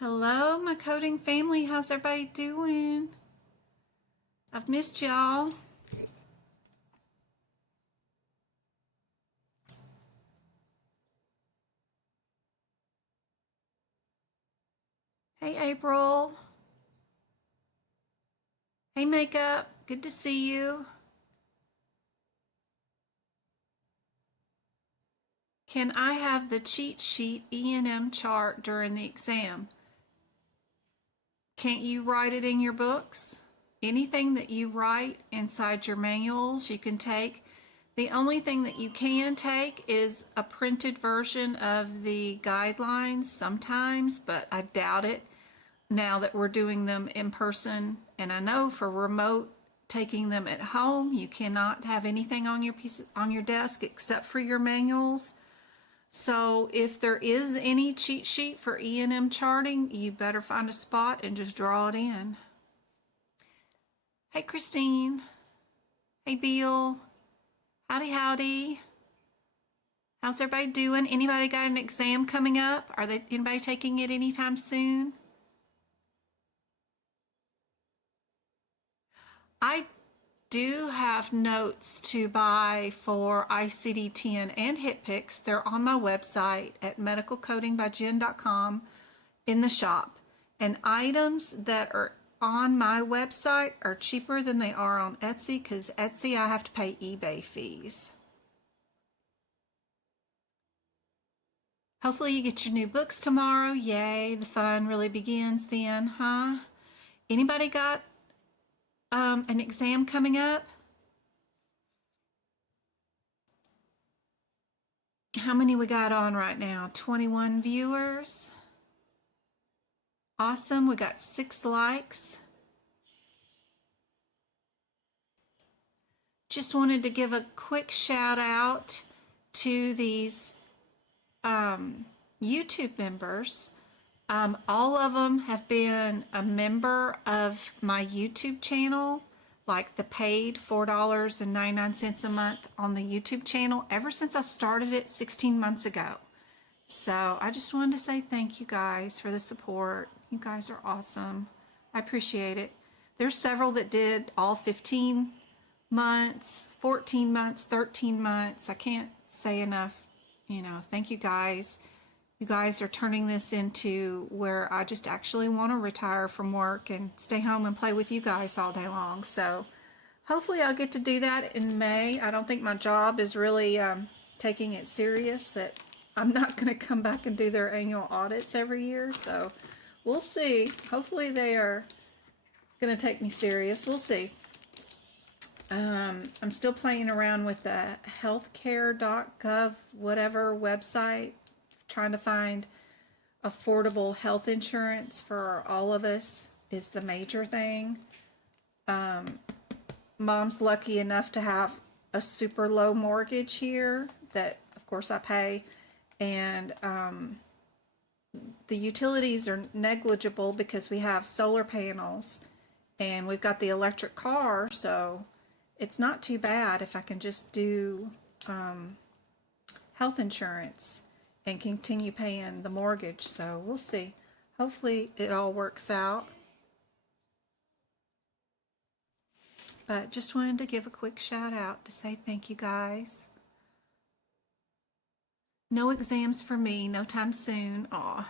Hello, my coding family. How's everybody doing? I've missed y'all. Hey, April. Hey, Makeup. Good to see you. Can I have the cheat sheet E&M chart during the exam? Can't you write it in your books? Anything that you write inside your manuals you can take. The only thing that you can take is a printed version of the guidelines sometimes, but I doubt it now that we're doing them in person. And I know for remote taking them at home, you cannot have anything on your desk except for your manuals. So if there is any cheat sheet for E&M charting, you better find a spot and just draw it in. Hey, Christine. Hey, Beal. Howdy, howdy. How's everybody doing? Anybody got an exam coming up? Anybody taking it anytime soon? I do have notes to buy for ICD-10 and HIPAA. They're on my website at medicalcodingbyjen.com in the shop. And items that are on my website are cheaper than they are on Etsy because Etsy I have to pay eBay fees. Hopefully you get your new books tomorrow. Yay, the fun really begins then, huh? Anybody got an exam coming up? How many we got on right now? 21 viewers. Awesome, we got 6 likes. Just wanted to give a quick shout out to these YouTube members. All of them have been a member of my YouTube channel, like the paid $4.99 a month on the YouTube channel ever since I started it 16 months ago. So I just wanted to say thank you guys for the support. You guys are awesome. I appreciate it. There's several that did all 15 months, 14 months, 13 months. I can't say enough, thank you guys. You guys are turning this into where I just actually want to retire from work and stay home and play with you guys all day long. So hopefully I'll get to do that in May. I don't think my job is really taking it serious that I'm not going to come back and do their annual audits every year. So we'll see. Hopefully they are going to take me serious. We'll see. I'm still playing around with the healthcare.gov whatever website, trying to find affordable health insurance for all of us is the major thing. Mom's lucky enough to have a super low mortgage here that of course I pay, and the utilities are negligible because we have solar panels and we've got the electric car, so it's not too bad if I can just do health insurance and continue paying the mortgage. So we'll see. Hopefully it all works out. But just wanted to give a quick shout out to say thank you guys. No exams for me, no time soon. Aw.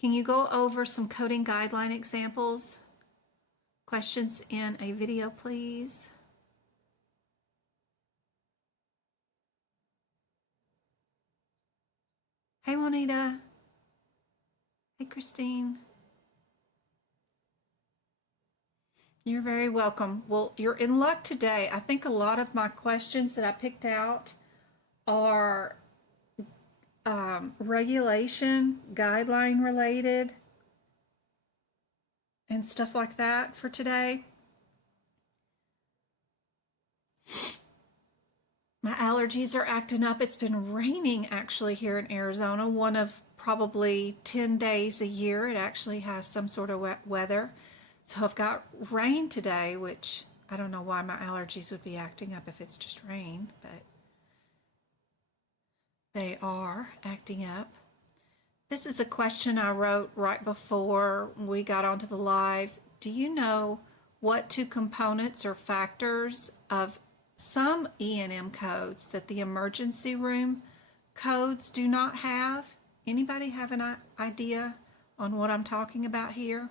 Can you go over some coding guideline examples? Questions in a video, please. Hey, Juanita. Hey, Christine. You're very welcome. Well, you're in luck today. I think a lot of my questions that I picked out are regulation, guideline related, and stuff like that for today. My allergies are acting up. It's been raining actually here in Arizona, one of probably 10 days a year. It actually has some sort of wet weather. So I've got rain today, which I don't know why my allergies would be acting up if it's just rain, but they are acting up. This is a question I wrote right before we got onto the live. Do you know what two components or factors of some E&M codes that the emergency room codes do not have? Anybody have an idea on what I'm talking about here?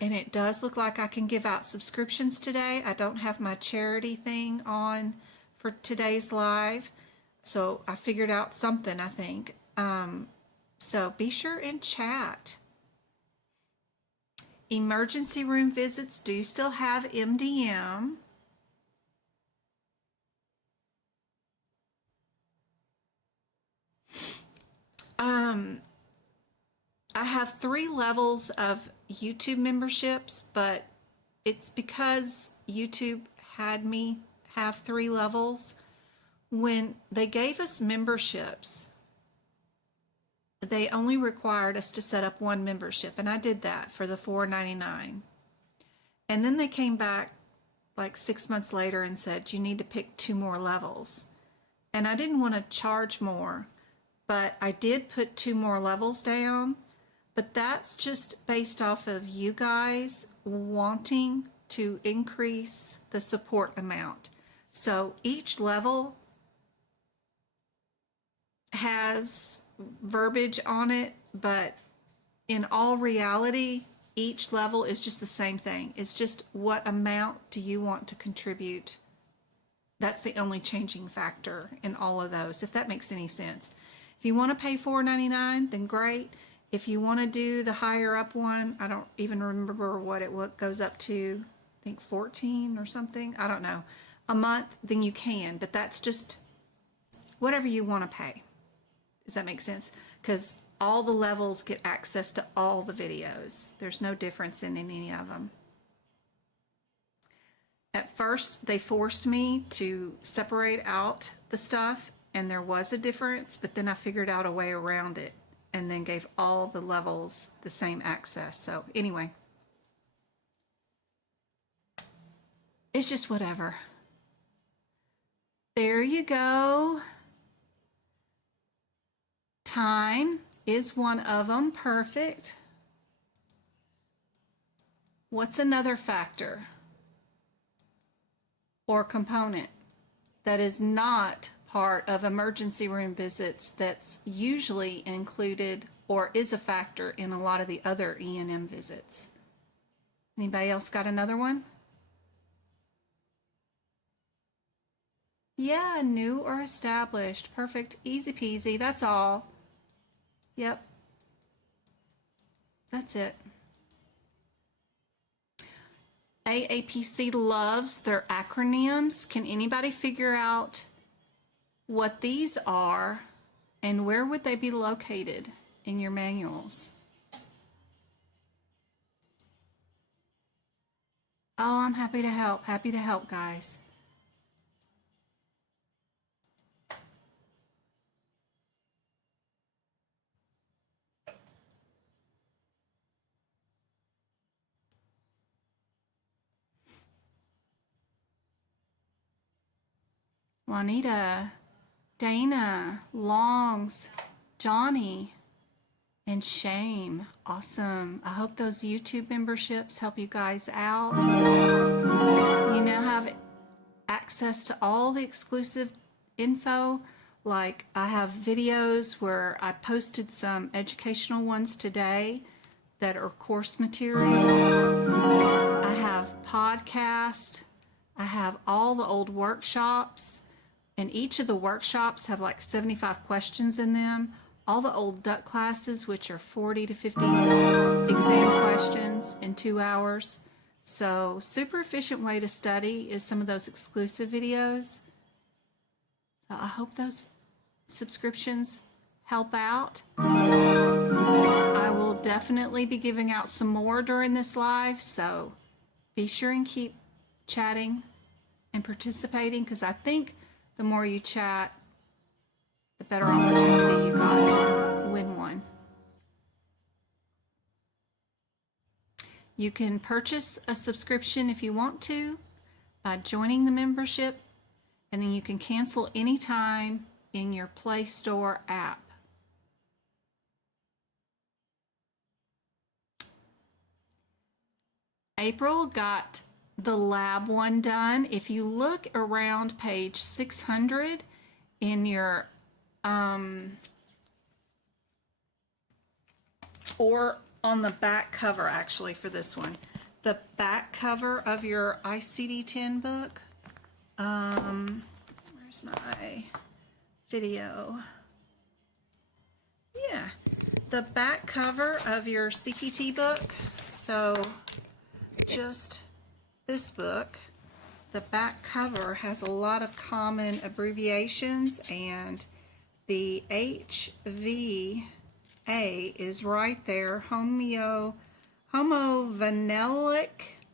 And it does look like I can give out subscriptions today. I don't have my charity thing on for today's live, so I figured out something, I think. So be sure and chat. Emergency room visits do still have MDM. I have 3 levels of YouTube memberships, but it's because YouTube had me have 3 levels. When they gave us memberships, they only required us to set up 1 membership, and I did that for the $4.99. And then they came back like 6 months later and said, you need to pick 2 more levels. And I didn't want to charge more, but I did put 2 more levels down. But that's just based off of you guys wanting to increase the support amount. So each level has verbiage on it, but in all reality, each level is just the same thing. It's just what amount do you want to contribute? That's the only changing factor in all of those, if that makes any sense. If you want to pay $4.99, then great. If you want to do the higher up one, I don't even remember what it goes up to, I think 14 or something, I don't know, a month, then you can, but that's just whatever you want to pay. Does that make sense? Because all the levels get access to all the videos. There's no difference in any of them. At first, they forced me to separate out the stuff, and there was a difference, but then I figured out a way around it and then gave all the levels the same access. So anyway, it's just whatever. There you go. Time is one of them. Perfect. What's another factor or component that is not part of emergency room visits that's usually included or is a factor in a lot of the other E&M visits? Anybody else got another one? Yeah, new or established. Perfect. Easy peasy. That's all. Yep. That's it. AAPC loves their acronyms. Can anybody figure out what these are and where would they be located in your manuals? Oh, I'm happy to help. Happy to help, guys. Juanita, Dana, Longs, Johnny, and Shame. Awesome. I hope those YouTube memberships help you guys out. You now have access to all the exclusive info. Like I have videos where I posted some educational ones today that are course material. I have podcasts. I have all the old workshops. And each of the workshops have like 75 questions in them. All the old duck classes, which are 40 to 50 exam questions in 2 hours. So super efficient way to study is some of those exclusive videos. So I hope those subscriptions help out. I will definitely be giving out some more during this live, so be sure and keep chatting and participating, because I think the more you chat, the better opportunity you got to win one. You can purchase a subscription if you want to by joining the membership, and then you can cancel anytime in your Play Store app. April got the lab one done. If you look around page 600 in your or on the back cover, actually, for this one, the back cover of your ICD-10 book. Where's my video? Yeah, the back cover of your CPT book. So just this book, the back cover has a lot of common abbreviations, and the HVA is right there, homovanillic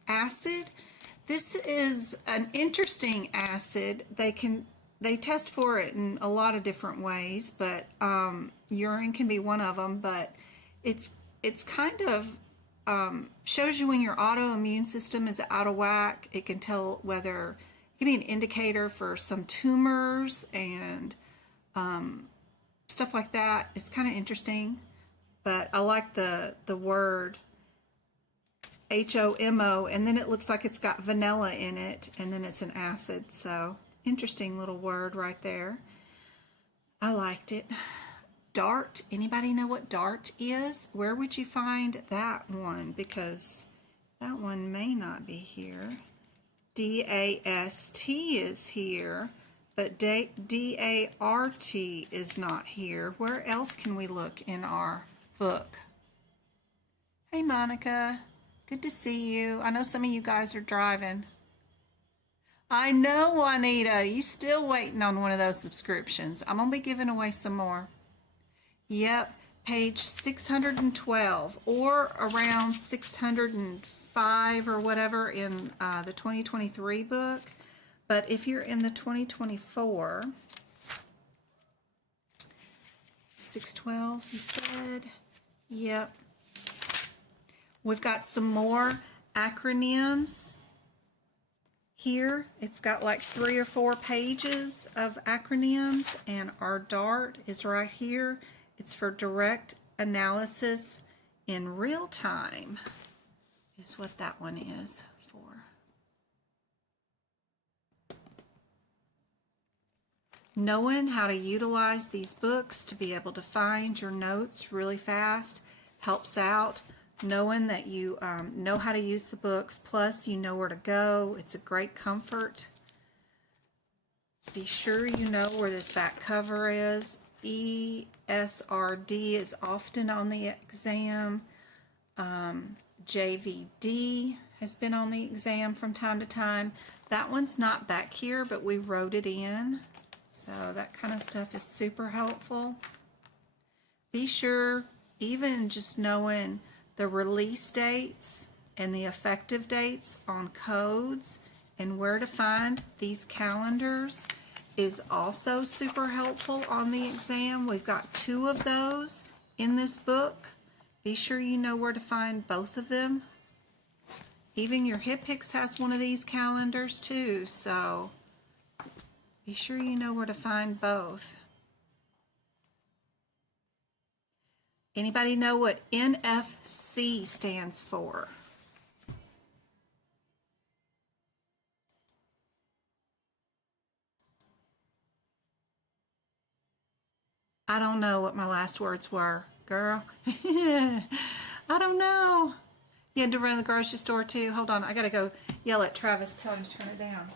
acid. This is an interesting acid. They test for it in a lot of different ways, but urine can be one of them. But it's kind of shows you when your autoimmune system is out of whack. It can tell whether it can be an indicator for some tumors and stuff like that. It's kind of interesting, but I like the word HOMO, and then it looks like it's got vanilla in it, and then it's an acid. So interesting little word right there. I liked it. DART. Anybody know what DART is? Where would you find that one? Because that one may not be here. DAST is here, but DART is not here. Where else can we look in our book? Hey, Monica. Good to see you. I know some of you guys are driving. I know, Juanita. You still waiting on one of those subscriptions. I'm going to be giving away some more. Yep, page 612 or around 605 or whatever in the 2023 book. But if you're in the 2024, 612, you said? Yep. We've got some more acronyms here. It's got like 3 or 4 pages of acronyms, and our DART is right here. It's for direct analysis in real time, is what that one is for. Knowing how to utilize these books to be able to find your notes really fast helps out. Knowing that you know how to use the books, plus you know where to go, it's a great comfort. Be sure you know where this back cover is. ESRD is often on the exam. JVD has been on the exam from time to time. That one's not back here, but we wrote it in. So that kind of stuff is super helpful. Be sure, even just knowing the release dates and the effective dates on codes and where to find these calendars is also super helpful on the exam. We've got 2 of those in this book. Be sure you know where to find both of them. Even your HIPAA has one of these calendars too, so be sure you know where to find both. Anybody know what NFC stands for? I don't know what my last words were, girl. I don't know. You had to run to the grocery store too? Hold on, I gotta go yell at Travis, tell him to turn it down.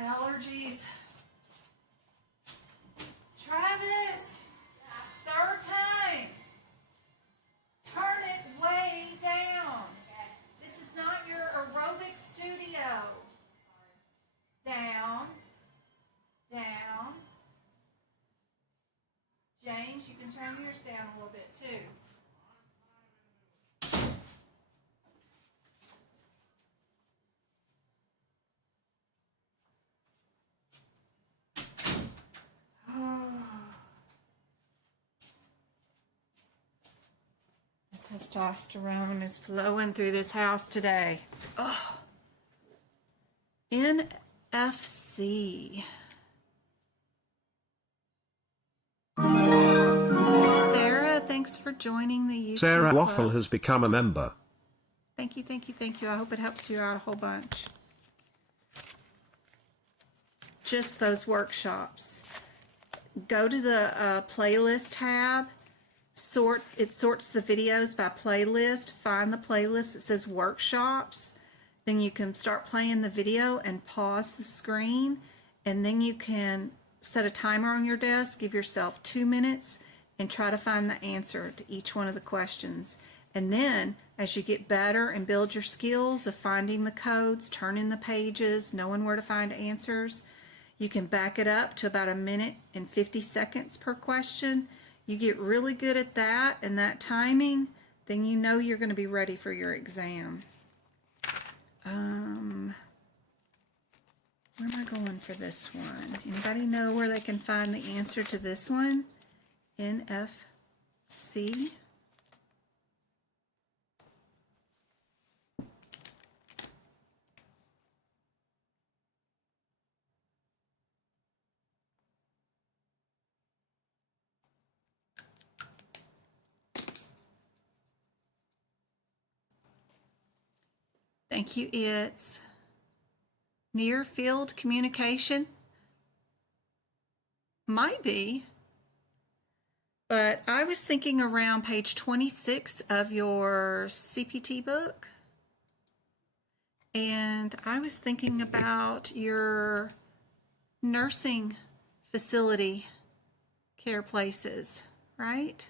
Allergies. Travis, 3rd time. Turn it way down. This is not your aerobic studio. Down. Down. James, you can turn yours down a little bit too. The testosterone is flowing through this house today. Oh. FC. Sarah, thanks for joining the YouTube Sarah club. Waffle has become a member. Thank you, thank you, thank you. I hope it helps you out a whole bunch. Just those workshops. Go to the playlist tab. It sorts the videos by playlist. Find the playlist that says workshops. Then you can start playing the video and pause the screen. And then you can set a timer on your desk. Give yourself 2 minutes and try to find the answer to each one of the questions. And then as you get better and build your skills of finding the codes, turning the pages, knowing where to find answers, you can back it up to about 1 minute and 50 seconds per question. You get really good at that and that timing, then you know you're going to be ready for your exam. Where am I going for this one? Anybody know where they can find the answer to this one? NFC. Thank you. It's near field communication. Might be. But I was thinking around page 26 of your CPT book. And I was thinking about your nursing facility care places, right?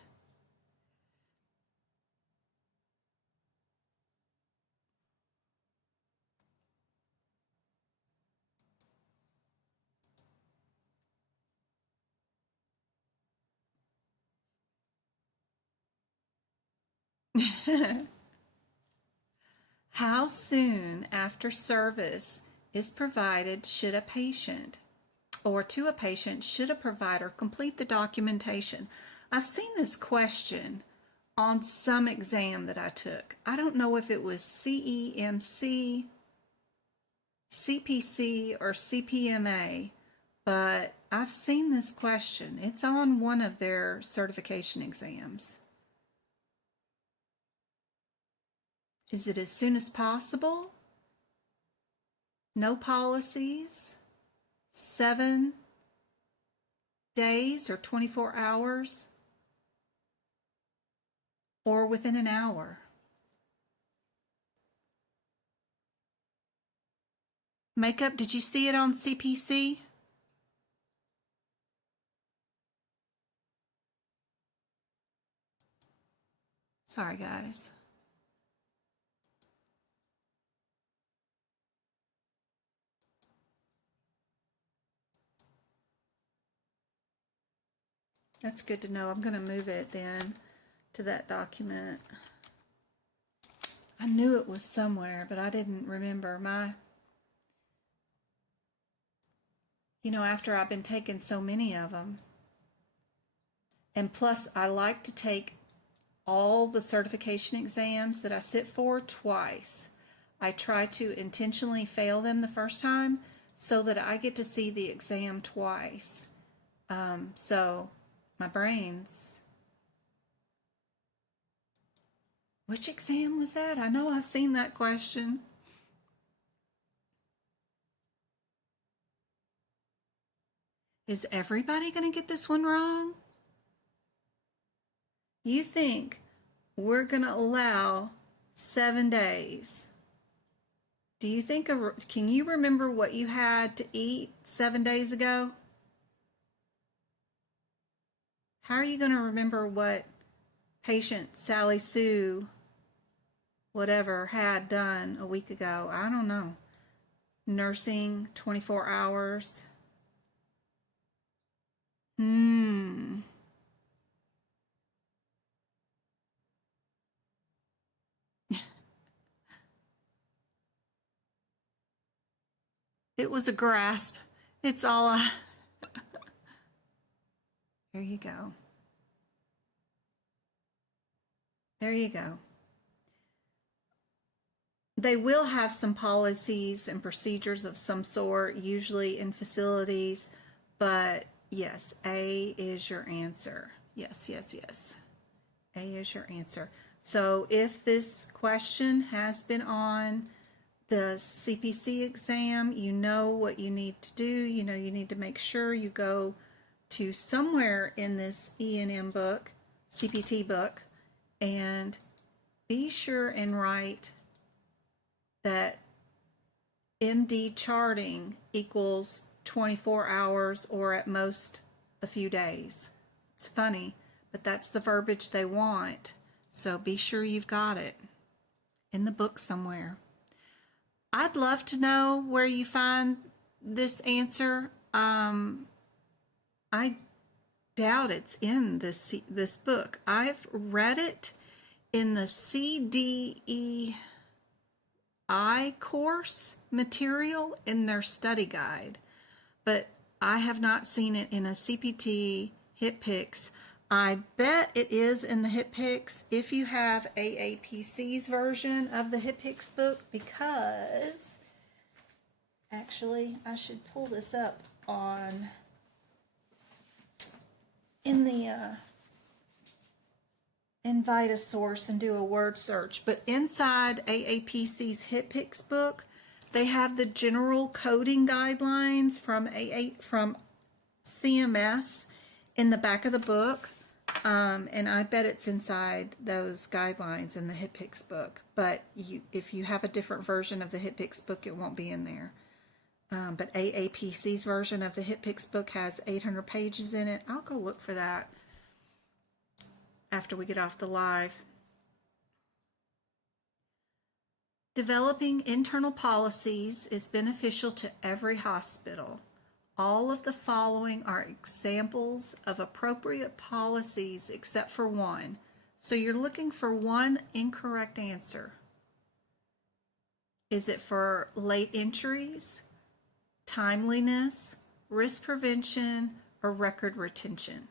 How soon after service is provided should a patient, or to a patient, should a provider complete the documentation? I've seen this question on some exam that I took. I don't know if it was CEMC, CPC, or CPMA, but I've seen this question. It's on one of their certification exams. Is it as soon as possible? No policies? 7 days or 24 hours? Or within an hour? Makeup, did you see it on CPC? Sorry, guys. That's good to know. I'm going to move it then to that document. I knew it was somewhere, but I didn't remember. After I've been taking so many of them. And plus, I like to take all the certification exams that I sit for twice. I try to intentionally fail them the first time so that I get to see the exam twice. So my brains. Which exam was that? I know I've seen that question. Is everybody going to get this one wrong? You think we're going to allow 7 days? Do you think, can you remember what you had to eat 7 days ago? How are you going to remember what patient Sally Sue, whatever, had done a week ago? I don't know. Nursing 24 hours. It was a grasp. It's all There you go. There you go. they will have some policies and procedures of some sort, usually in facilities, but yes, A is your answer. Yes, yes, yes. A is your answer. So if this question has been on the CPC exam, you know what you need to do. You know, you need to make sure you go to somewhere in this E&M book, CPT book, and be sure and write that MD charting equals 24 hours or at most a few days. It's funny, but that's the verbiage they want. So be sure you've got it in the book somewhere. I'd love to know where you find this answer. I doubt it's in this book. I've read it in the CDEI course material in their study guide, but I have not seen it in a CPT HIPAA. I bet it is in the HIPAA if you have AAPC's version of the HIPAA book, because actually I should pull this up on in the invite a source and do a word search. But inside AAPC's HIPAA book, they have the general coding guidelines from CMS in the back of the book. And I bet it's inside those guidelines in the HIPAA book. But if you have a different version of the HIPAA book, it won't be in there. But AAPC's version of the HIPAA book has 800 pages in it. I'll go look for that after we get off the live. Developing internal policies is beneficial to every hospital. All of the following are examples of appropriate policies except for one. So you're looking for one incorrect answer. Is it for late entries, timeliness, risk prevention, or record retention?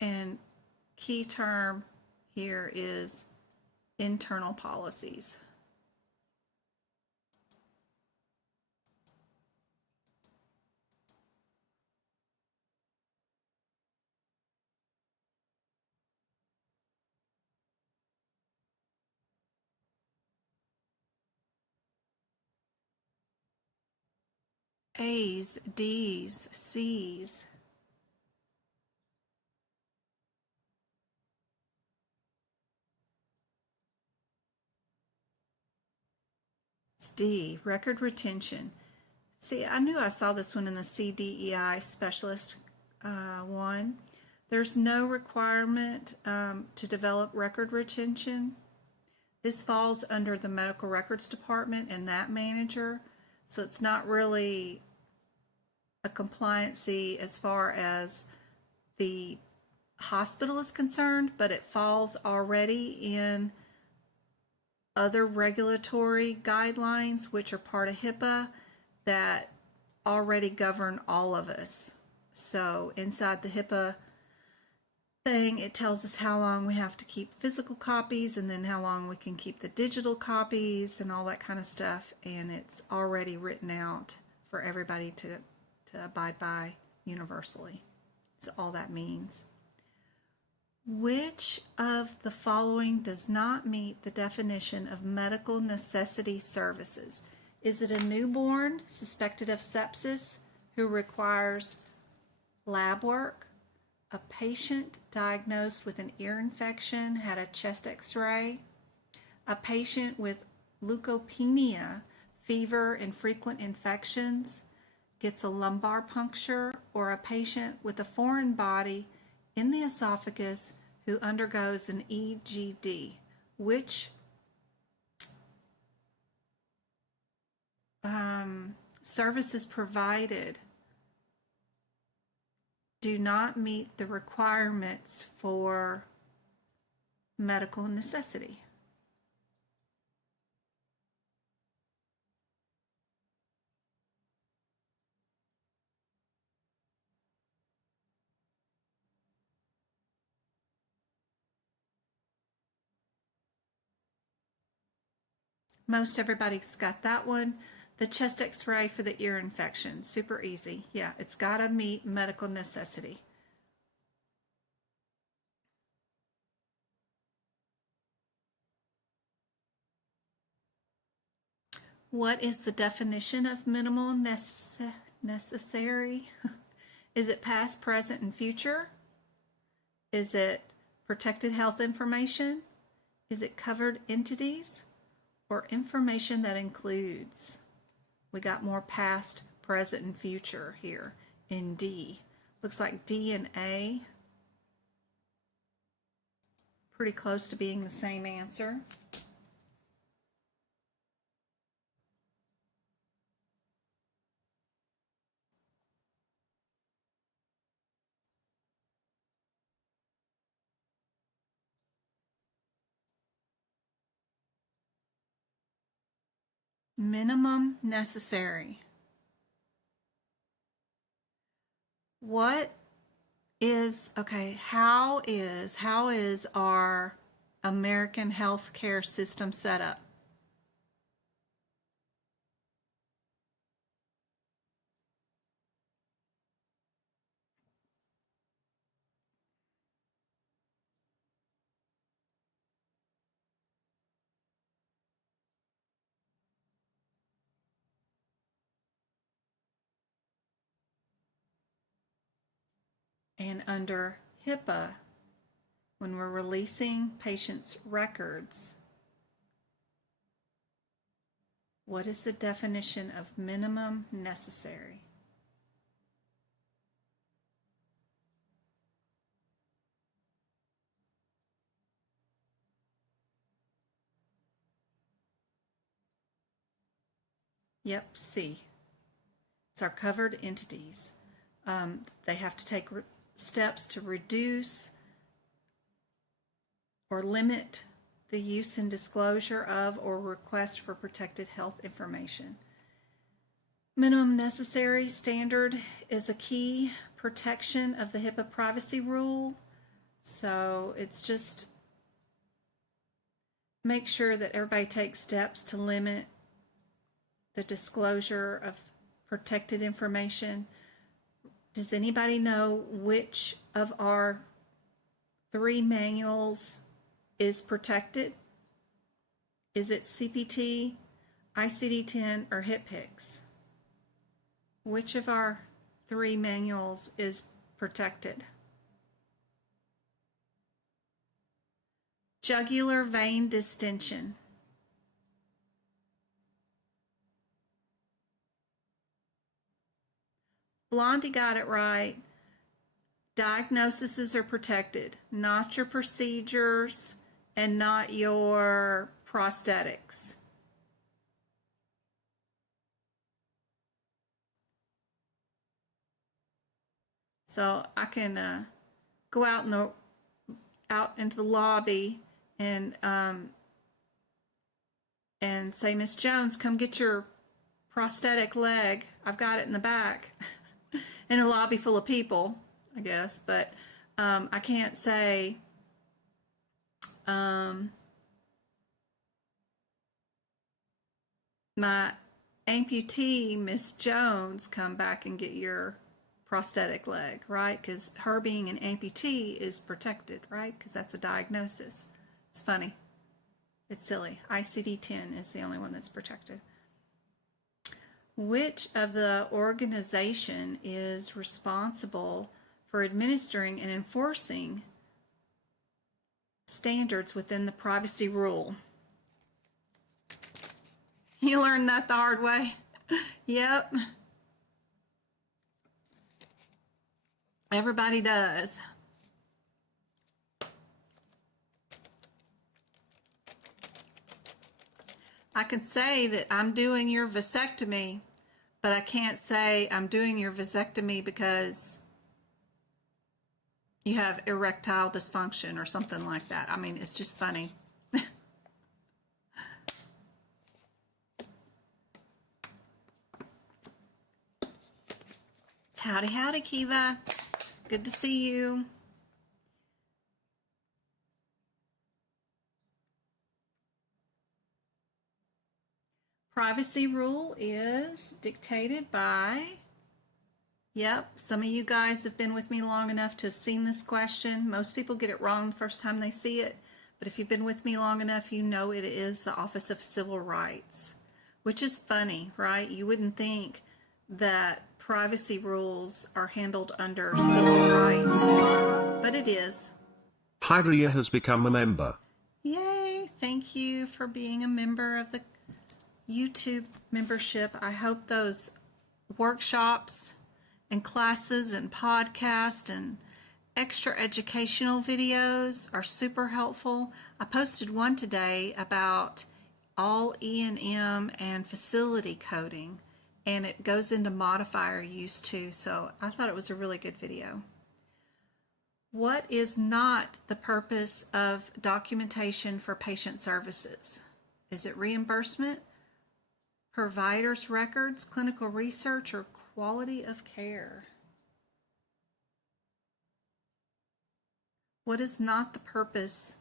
And key term here is internal policies. A's, D's, C's. It's D, record retention. See, I knew I saw this one in the CDEI specialist one. There's no requirement to develop record retention. This falls under the medical records department and that manager. So it's not really a compliancy as far as the hospital is concerned, but it falls already in other regulatory guidelines, which are part of HIPAA, that already govern all of us. So inside the HIPAA thing, it tells us how long we have to keep physical copies and then how long we can keep the digital copies and all that kind of stuff. And it's already written out for everybody to abide by universally. So all that means. Which of the following does not meet the definition of medical necessity services? Is it a newborn suspected of sepsis who requires lab work? A patient diagnosed with an ear infection had a chest x-ray? A patient with leukopenia, fever, and frequent infections gets a lumbar puncture? Or a patient with a foreign body in the esophagus who undergoes an EGD? Which services provided do not meet the requirements for medical necessity? Most everybody's got that one. The chest x-ray for the ear infection, super easy. Yeah, it's gotta meet medical necessity. What is the definition of minimal necessary? Is it past, present, and future? Is it protected health information? Is it covered entities? Or information that includes? We got more past, present, and future here in D. Looks like D and A. Pretty close to being the same answer. Minimum necessary. What is, okay, how is our American healthcare system set up? And under HIPAA, when we're releasing patients' records, what is the definition of minimum necessary? Yep, C. It's our covered entities. They have to take steps to reduce or limit the use and disclosure of or request for protected health information. Minimum necessary standard is a key protection of the HIPAA privacy rule. So it's just make sure that everybody takes steps to limit the disclosure of protected information. Does anybody know which of our 3 manuals is protected? Is it CPT, ICD-10, or HIPAA? Which of our 3 manuals is protected? Jugular vein distension. Blondie got it right. Diagnoses are protected, not your procedures and not your prosthetics. So I can go out into the lobby and say, Miss Jones, come get your prosthetic leg. I've got it in the back. In a lobby full of people, I guess, but I can't say my amputee, Miss Jones, come back and get your prosthetic leg, right? Because her being an amputee is protected, right? Because that's a diagnosis. It's funny. It's silly. ICD-10 is the only one that's protected. Which of the organization is responsible for administering and enforcing standards within the privacy rule? You learned that the hard way. Yep. Everybody does. I can say that I'm doing your vasectomy, but I can't say I'm doing your vasectomy because you have erectile dysfunction or something like that. I mean, it's just funny. Howdy, howdy, Kiva. Good to see you. privacy rule is dictated by, yep, some of you guys have been with me long enough to have seen this question. Most people get it wrong the first time they see it, but if you've been with me long enough, you know it is the Office of Civil Rights, which is funny, right? You wouldn't think that privacy rules are handled under civil rights, but it is. Hydria has become a member. Yay! Thank you for being a member of the YouTube membership. I hope those workshops and classes and podcasts and extra educational videos are super helpful. I posted one today about all E&M and facility coding, and it goes into modifier use too, so I thought it was a really good video. What is not the purpose of documentation for patient services? Is it reimbursement, providers' records, clinical research, or quality of care? What is not the purpose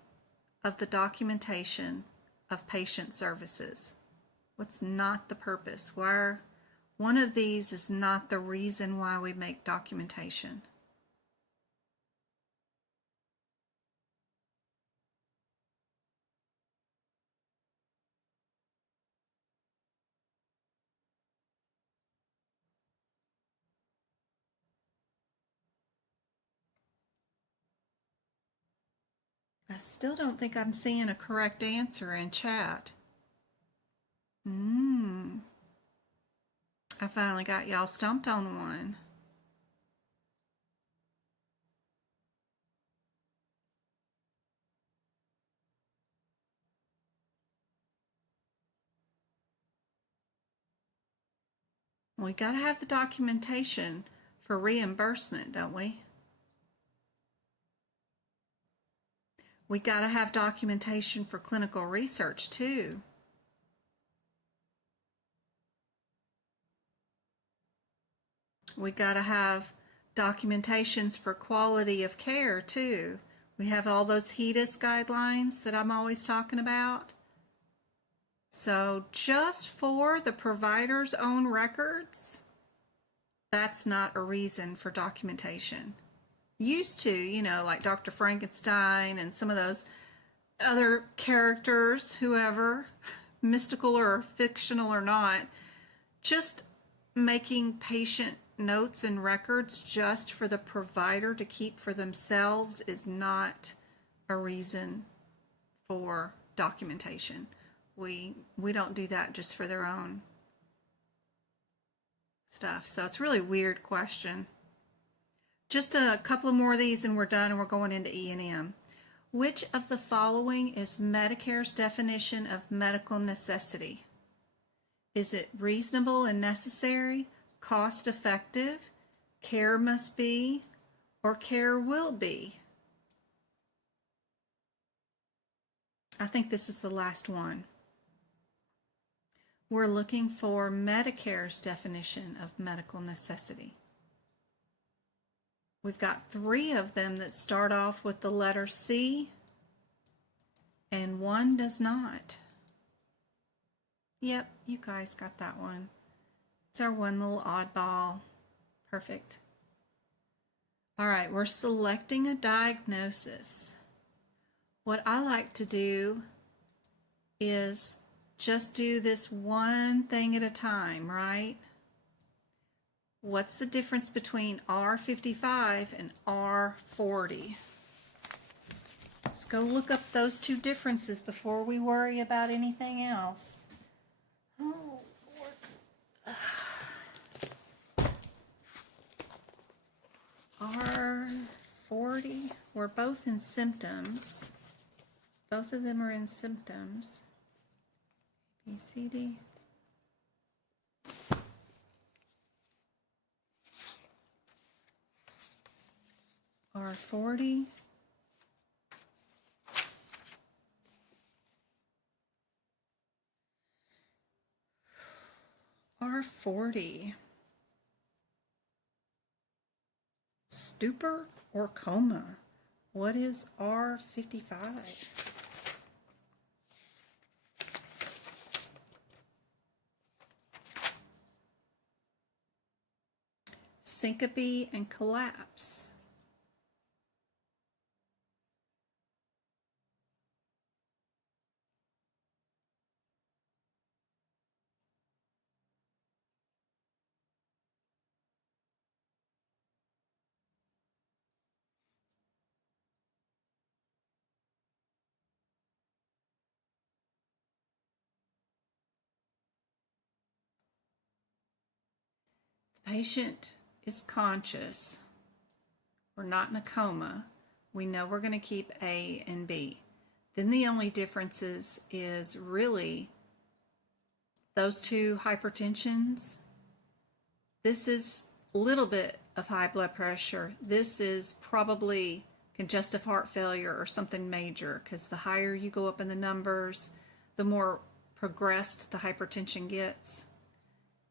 of the documentation of patient services? What's not the purpose? Why one of these is not the reason why we make documentation. I still don't think I'm seeing a correct answer in chat. I finally got y'all stumped on one. We got to have the documentation for reimbursement, don't we? We got to have documentation for clinical research too. We got to have documentations for quality of care too. We have all those HIPAA guidelines that I'm always talking about. So just for the provider's own records, that's not a reason for documentation. Used to, you know, like Dr. Frankenstein and some of those other characters, whoever, mystical or fictional or not, just making patient notes and records just for the provider to keep for themselves is not a reason for documentation. We don't do that just for their own stuff. So it's a really weird question. Just a couple of more of these and we're done, and we're going into E&M. Which of the following is Medicare's definition of medical necessity? Is it reasonable and necessary, cost effective, care must be, or care will be? I think this is the last one. We're looking for Medicare's definition of medical necessity. We've got 3 of them that start off with the letter C, and 1 does not. Yep, you guys got that one. It's our one little oddball. Perfect. All right, we're selecting a diagnosis. What I like to do is just do this one thing at a time, right? What's the difference between R55 and R40? Let's go look up those 2 differences before we worry about anything else. Oh, Lord. R40, we're both in symptoms. Both of them are in symptoms. ABCD. R40. R40. Stupor or coma? What is R55? syncope and collapse. The patient is conscious. We're not in a coma. We know we're going to keep A and B. Then the only differences is really those two hypertensions. This is a little bit of high blood pressure. This is probably congestive heart failure or something major, because the higher you go up in the numbers, the more progressed the hypertension gets.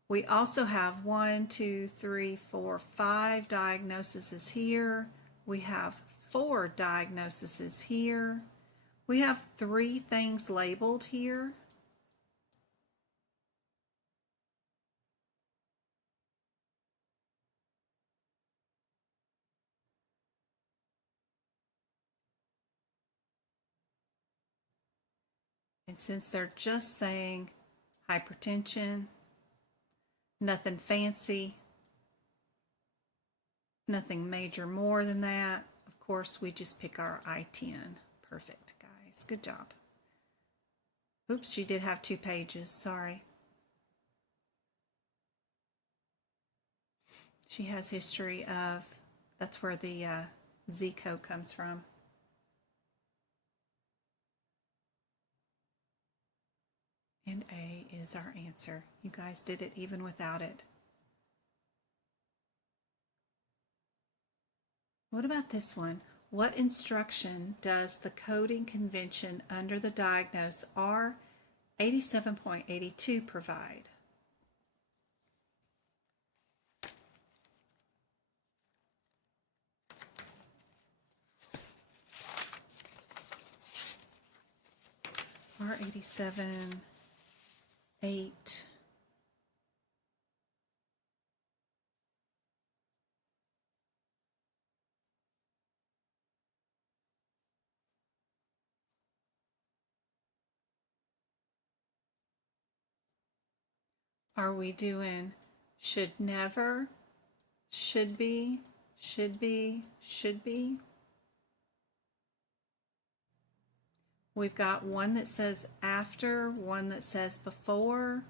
We also have 1, 2, 3, 4, 5 diagnoses here. We have 4 diagnoses here. We have 3 things labeled here. And since they're just saying hypertension, nothing fancy, nothing major more than that, of course, we just pick our I-10. Perfect, guys. Good job. Oops, she did have 2 pages. Sorry. She has history of, that's where the Z code comes from. And A is our answer. You guys did it even without it. What about this one? What instruction does the coding convention under the diagnose R87.82 provide? R87.8. Are we doing should never, should be, should be, should be? We've got one that says after, one that says before,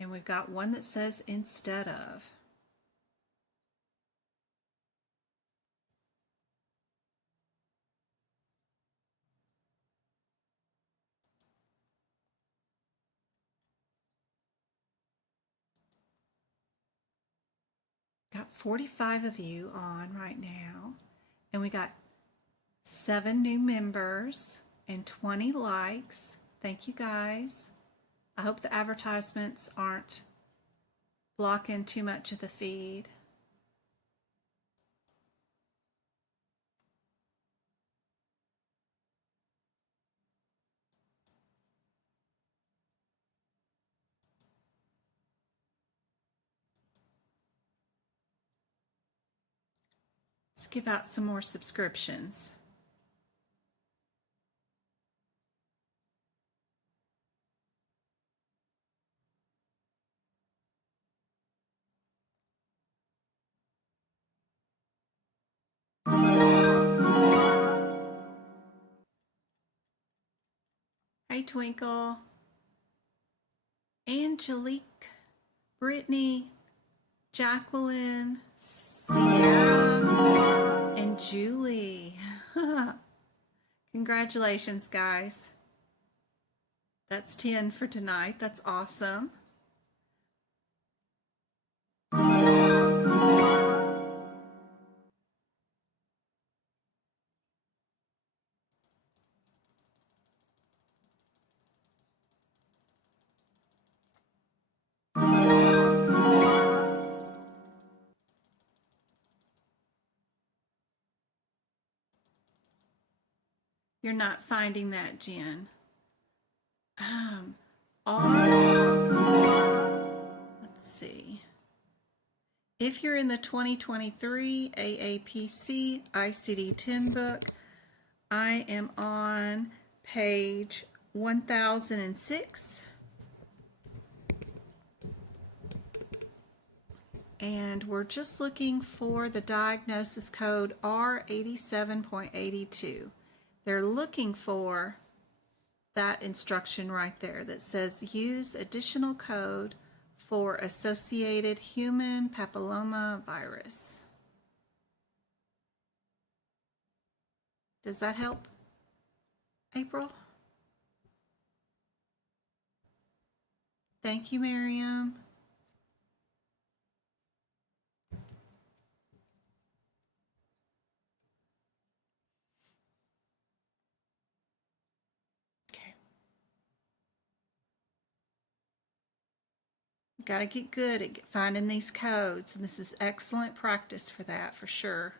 and we've got one that says instead of. Got 45 of you on right now, and we got 7 new members and 20 likes. Thank you guys. I hope the advertisements aren't blocking too much of the feed. Let's give out some more subscriptions. Hey, Twinkle, Angelique, Brittany, Jacqueline, Sierra, and Julie. Congratulations, guys. That's 10 for tonight. That's awesome. You're not finding that, Jen. Let's see. If you're in the 2023 AAPC ICD-10 book, I am on page 1006. And we're just looking for the diagnosis code R87.82. They're looking for that instruction right there that says use additional code for associated human papilloma virus. Does that help, April? Thank you, Miriam. Got to get good at finding these codes, and this is excellent practice for that, for sure.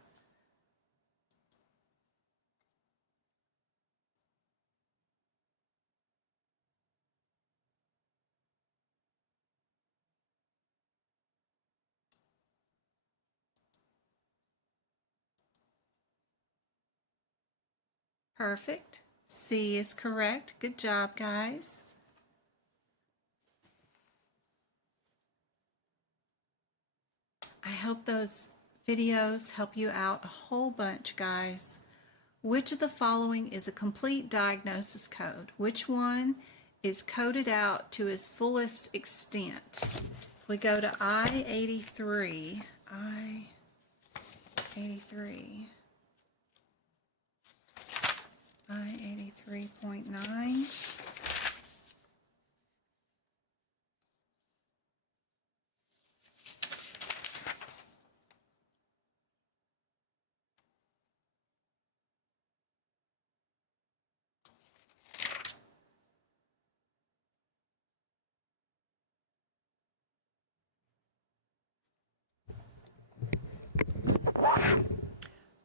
Perfect. C is correct. Good job, guys. I hope those videos help you out a whole bunch, guys. Which of the following is a complete diagnosis code? Which one is coded out to its fullest extent? We go to I-83. I-83.9.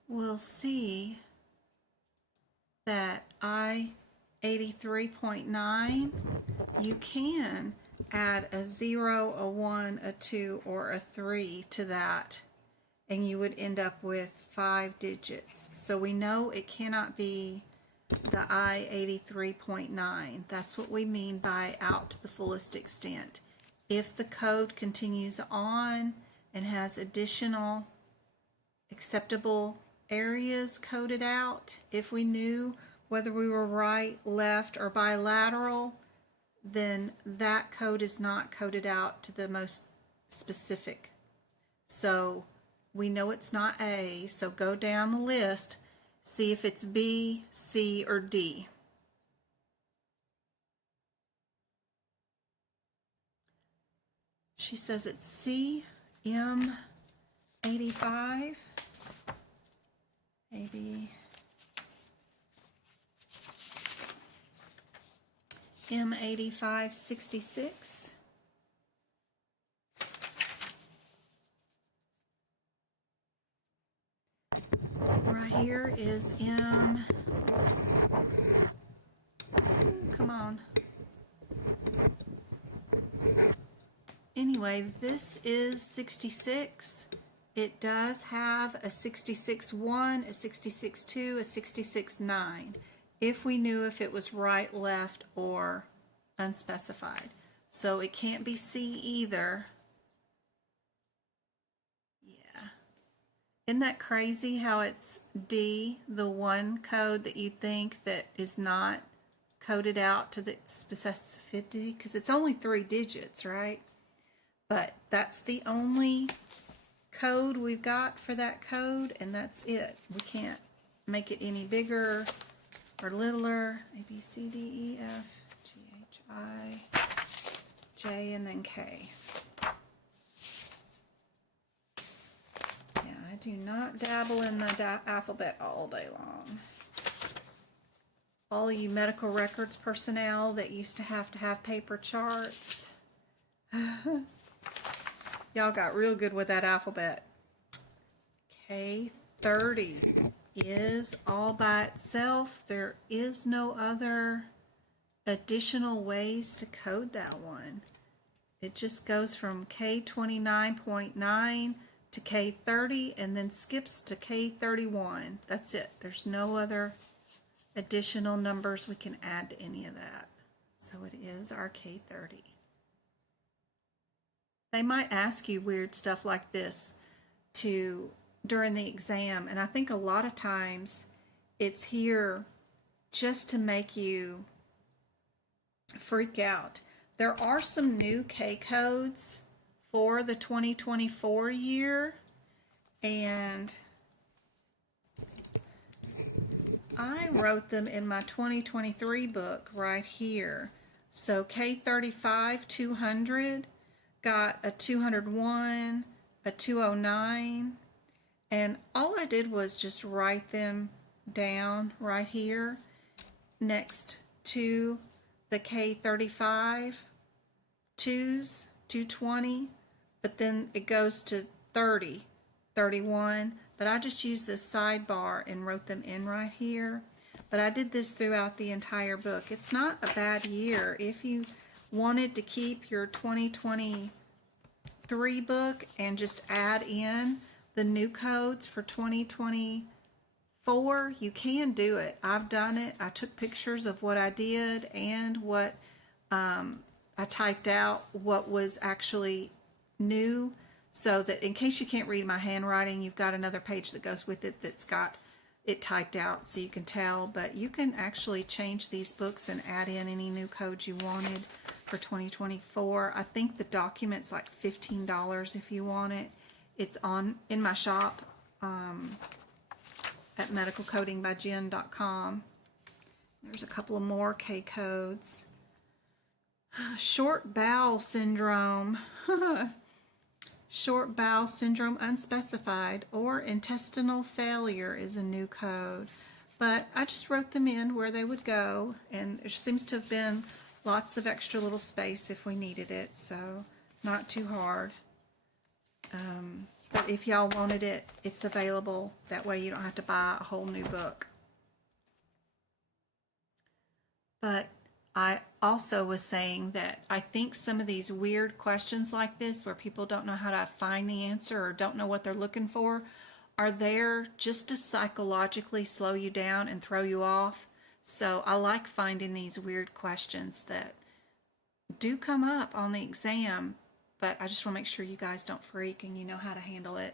We'll see that I-83.9, you can add a 0, a 1, a 2, or a 3 to that, and you would end up with 5 digits. So we know it cannot be the I-83.9. That's what we mean by out to the fullest extent. If the code continues on and has additional acceptable areas coded out, if we knew whether we were right, left, or bilateral, then that code is not coded out to the most specific. So we know it's not A, so go down the list, see if it's B, C, or D. She says it's C, M85. Maybe M8566. Right here is M. Come on. Anyway, this is 66. It does have a 66.1, a 66.2, a 66.9, if we knew if it was right, left, or unspecified. So it can't be C either. Yeah. Isn't that crazy how it's D, the one code that you think that is not coded out to the specificity? Because it's only 3 digits, right? But that's the only code we've got for that code, and that's it. We can't make it any bigger or littler. A, B, C, D, E, F, G, H, I, J, and then K. Yeah, I do not dabble in the alphabet all day long. All you medical records personnel that used to have paper charts. Y'all got real good with that alphabet. K30 is all by itself. There is no other additional ways to code that one. It just goes from K29.9 to K30 and then skips to K31. That's it. There's no other additional numbers we can add to any of that. So it is our K30. They might ask you weird stuff like this during the exam, and I think a lot of times it's here just to make you freak out. There are some new K codes for the 2024 year, and I wrote them in my 2023 book right here. So K35 200 got a 201, a 209, and all I did was just write them down right here next to the K35 twos, 220, but then it goes to 30, 31, but I just used this sidebar and wrote them in right here. But I did this throughout the entire book. It's not a bad year. If you wanted to keep your 2023 book and just add in the new codes for 2024, you can do it. I've done it. I took pictures of what I did and what I typed out what was actually new, so that in case you can't read my handwriting, you've got another page that goes with it that's got it typed out so you can tell. But you can actually change these books and add in any new codes you wanted for 2024. I think the document's like $15 if you want it. It's in my shop at medicalcodingbyjen.com. There's a couple of more K codes. Short bowel syndrome. Short bowel syndrome unspecified, or intestinal failure is a new code. But I just wrote them in where they would go, and there seems to have been lots of extra little space if we needed it, so not too hard. But if y'all wanted it, it's available. That way you don't have to buy a whole new book. But I also was saying that I think some of these weird questions like this, where people don't know how to find the answer or don't know what they're looking for, are there just to psychologically slow you down and throw you off. So I like finding these weird questions that do come up on the exam, but I just want to make sure you guys don't freak and you know how to handle it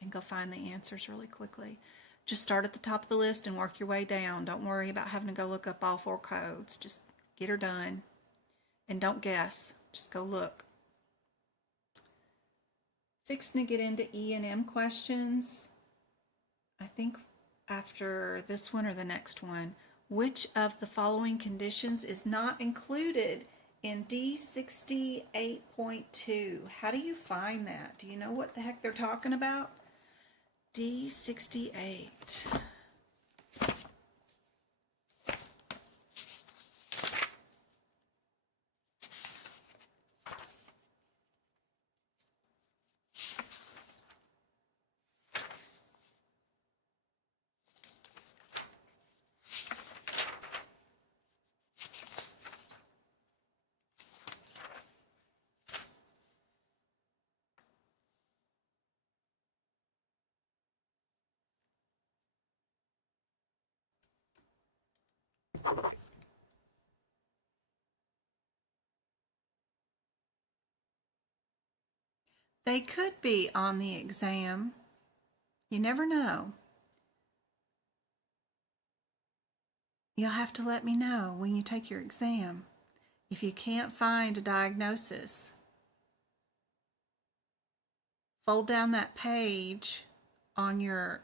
and go find the answers really quickly. Just start at the top of the list and work your way down. Don't worry about having to go look up all 4 codes. Just get her done. And don't guess. Just go look. Fixing to get into E&M questions. I think after this one or the next one. Which of the following conditions is not included in D68.2? How do you find that? Do you know what the heck they're talking about? D68. They could be on the exam. You never know. You'll have to let me know when you take your exam. If you can't find a diagnosis, fold down that page on your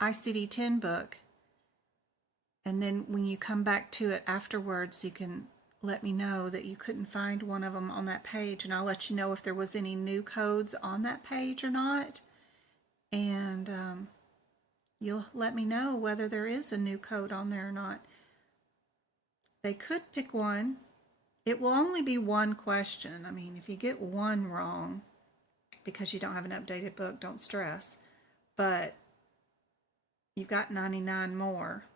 ICD-10 book, and then when you come back to it afterwards, you can let me know that you couldn't find one of them on that page, and I'll let you know if there was any new codes on that page or not. And you'll let me know whether there is a new code on there or not. They could pick one. It will only be one question. I mean, if you get one wrong because you don't have an updated book, don't stress. But you've got 99 more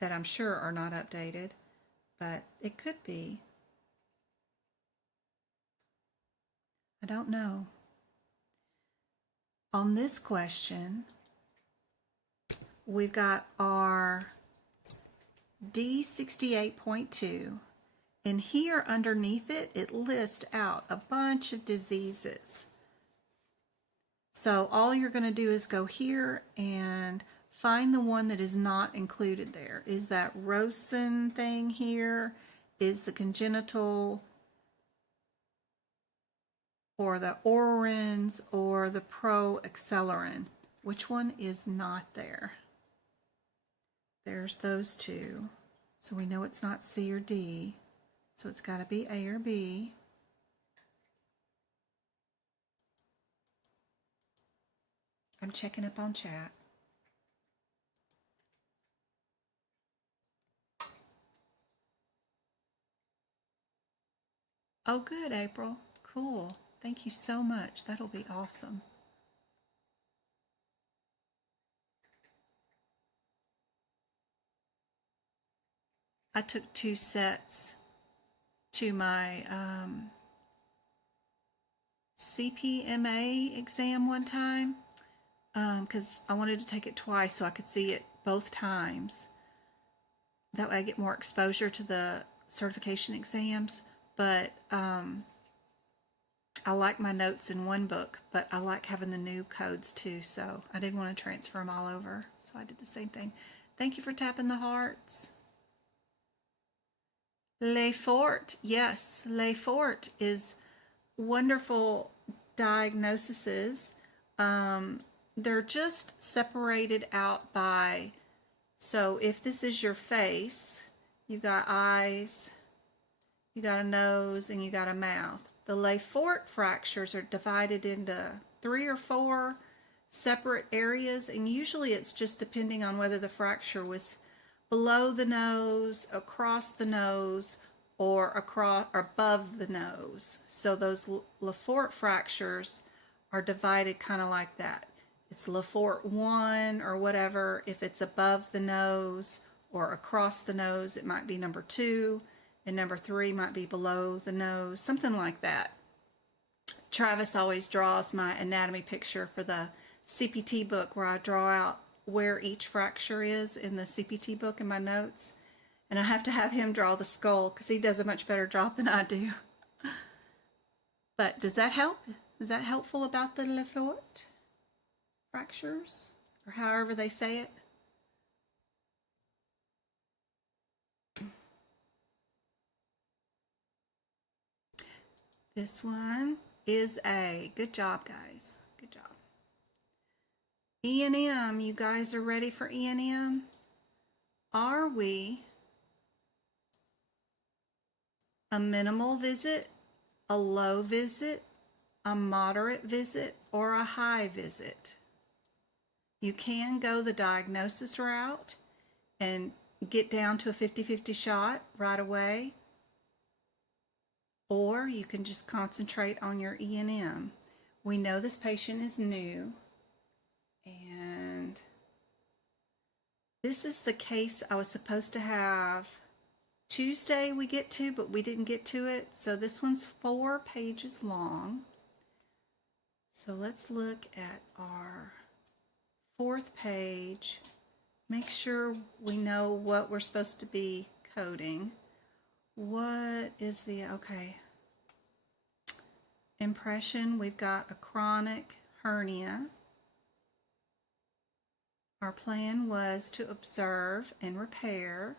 that I'm sure are not updated. But it could be. I don't know. On this question, we've got our D68.2, and here underneath it, it lists out a bunch of diseases. So all you're going to do is go here and find the one that is not included there. Is that Rosen thing here? Is the congenital, or the orins, or the proaccelerin? Which one is not there? There's those two. So we know it's not C or D. So it's got to be A or B. I'm checking up on chat. Oh, good, April. Cool. Thank you so much. That'll be awesome. I took 2 sets to my CPMA exam one time because I wanted to take it twice so I could see it both times. That way I get more exposure to the certification exams. But I like my notes in one book, but I like having the new codes too, so I didn't want to transfer them all over, so I did the same thing. Thank you for tapping the hearts. Lefort, yes, Lefort is wonderful diagnoses. They're just separated out by, so if this is your face, you've got eyes, you got a nose, and you got a mouth. The Lefort fractures are divided into 3 or 4 separate areas, and usually it's just depending on whether the fracture was below the nose, across the nose, or across or above the nose. So those Lefort fractures are divided kind of like that. It's Lefort 1 or whatever. If it's above the nose or across the nose, it might be number 2. And number 3 might be below the nose, something like that. Travis always draws my anatomy picture for the CPT book where I draw out where each fracture is in the CPT book in my notes. And I have to have him draw the skull because he does a much better job than I do. But does that help? Is that helpful about the Lefort fractures? Or however they say it? This one is A. Good job, guys. Good job. E&M. You guys are ready for E&M? Are we a minimal visit, a low visit, a moderate visit, or a high visit? You can go the diagnosis route and get down to a 50-50 shot right away. Or you can just concentrate on your E&M. We know this patient is new, and this is the case I was supposed to have Tuesday we get to, but we didn't get to it. So this one's 4 pages long. So let's look at our 4th page. Make sure we know what we're supposed to be coding. What is the, okay. Impression, we've got a chronic hernia. Our plan was to observe and repair.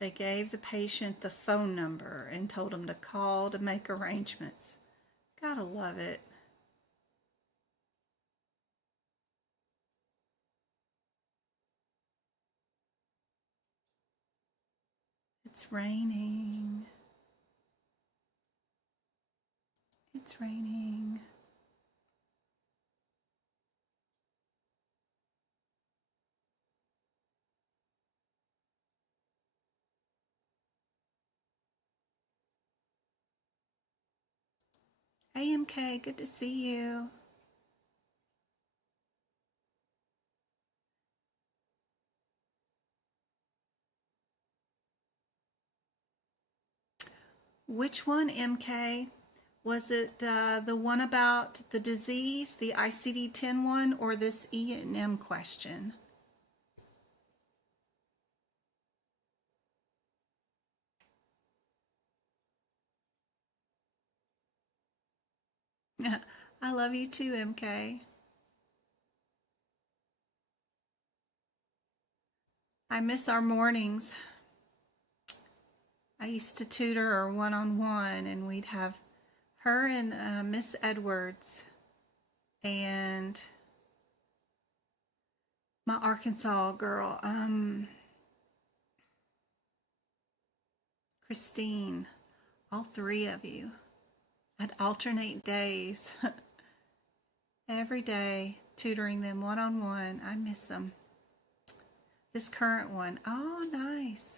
They gave the patient the phone number and told him to call to make arrangements. Gotta love it. It's raining. It's raining. AMK, good to see you. Which one, MK? Was it the one about the disease, the ICD-10 one, or this E&M question? I love you too, MK. I miss our mornings. I used to tutor her one-on-one, and we'd have her and Miss Edwards and my Arkansas girl, Christine, all three of you. I'd alternate days every day, tutoring them one-on-one. I miss them. This current one, oh, nice.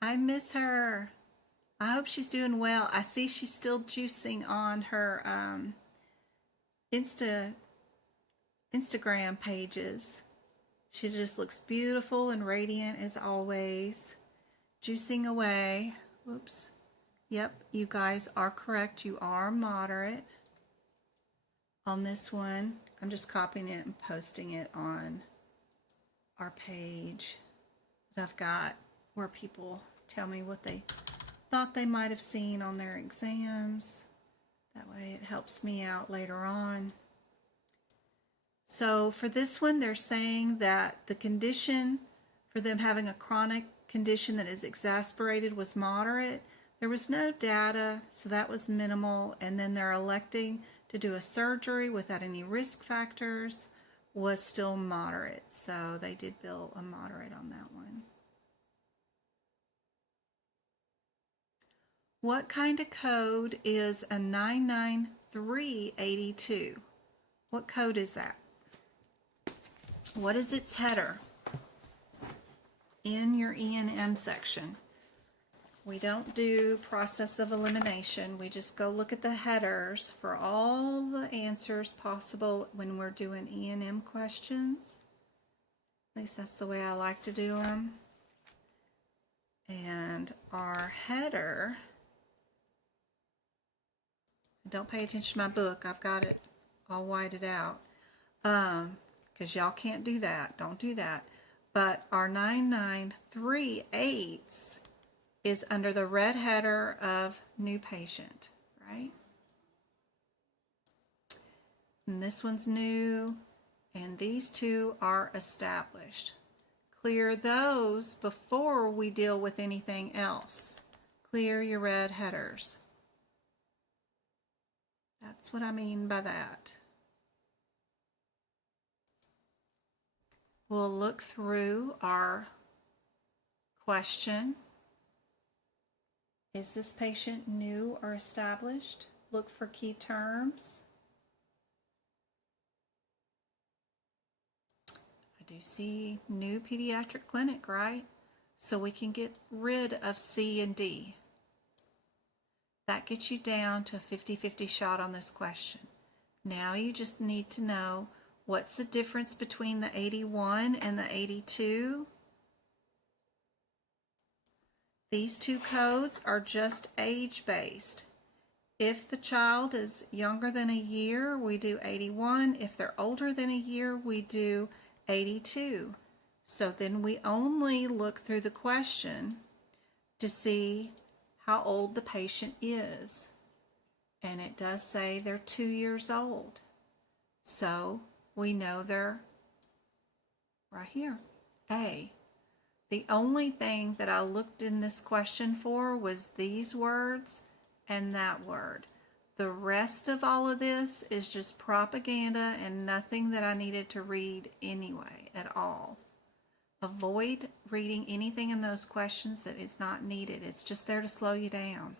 I miss her. I hope she's doing well. I see she's still juicing on her Instagram pages. She just looks beautiful and radiant as always. Juicing away. Whoops. Yep, you guys are correct. You are moderate on this one. I'm just copying it and posting it on our page that I've got where people tell me what they thought they might have seen on their exams. That way it helps me out later on. So for this one, they're saying that the condition for them having a chronic condition that is exasperated was moderate. There was no data, so that was minimal. And then they're electing to do a surgery without any risk factors, was still moderate. So they did bill a moderate on that one. What kind of code is a 99382? What code is that? What is its header in your E&M section? We don't do process of elimination. We just go look at the headers for all the answers possible when we're doing E&M questions. At least that's the way I like to do them. And our header, don't pay attention to my book. I've got it all whited out. Because y'all can't do that. Don't do that. But our 9938s is under the red header of new patient, right? And this one's new, and these two are established. Clear those before we deal with anything else. Clear your red headers. That's what I mean by that. We'll look through our question. Is this patient new or established? Look for key terms. I do see new pediatric clinic, right? So we can get rid of C and D. That gets you down to a 50-50 shot on this question. Now you just need to know what's the difference between the 81 and the 82. These two codes are just age-based. If the child is younger than a year, we do 81. If they're older than a year, we do 82. So then we only look through the question to see how old the patient is. And it does say they're 2 years old. So we know they're right here, A. The only thing that I looked in this question for was these words and that word. The rest of all of this is just propaganda and nothing that I needed to read anyway at all. Avoid reading anything in those questions that is not needed. It's just there to slow you down.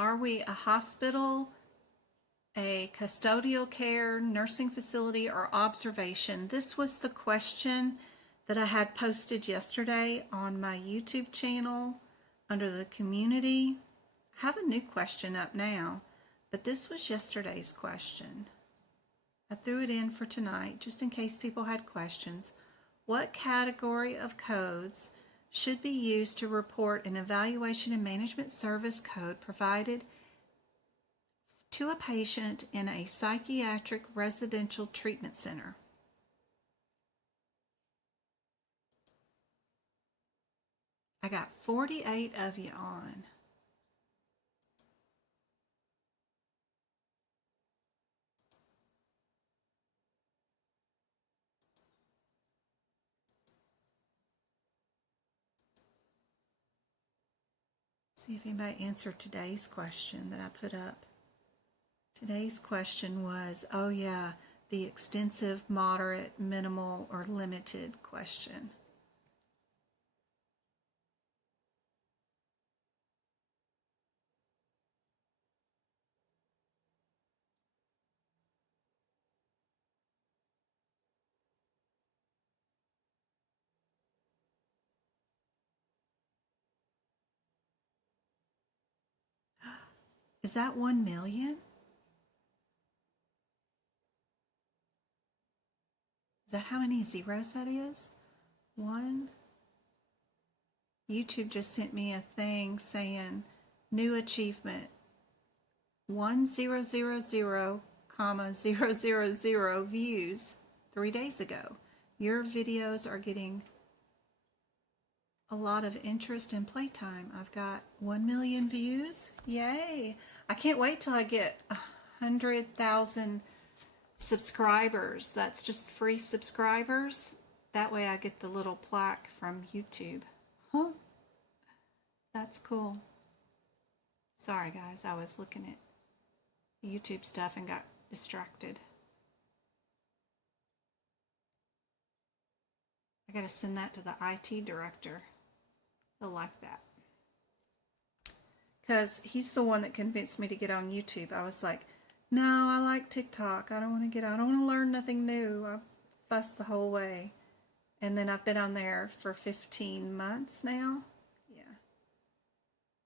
Are we a hospital, a custodial care, nursing facility, or observation? This was the question that I had posted yesterday on my YouTube channel under the community. I have a new question up now, but this was yesterday's question. I threw it in for tonight just in case people had questions. What category of codes should be used to report an evaluation and management service code provided to a patient in a psychiatric residential treatment center? I got 48 of you on. See if anybody answered today's question that I put up. Today's question was, oh yeah, the extensive, moderate, minimal, or limited question. Is that 1 million? Is that how many zeros that is? 1. YouTube just sent me a thing saying new achievement 1000, comma 000 views 3 days ago. Your videos are getting a lot of interest and playtime. I've got 1 million views. Yay! I can't wait till I get 100,000 subscribers. That's just free subscribers. That way I get the little plaque from YouTube. Huh? That's cool. Sorry guys, I was looking at YouTube stuff and got distracted. I gotta send that to the IT director. They'll like that. Because he's the one that convinced me to get on YouTube. I was like, no, I like TikTok. I don't want to learn nothing new. I fussed the whole way. And then I've been on there for 15 months now. Yeah.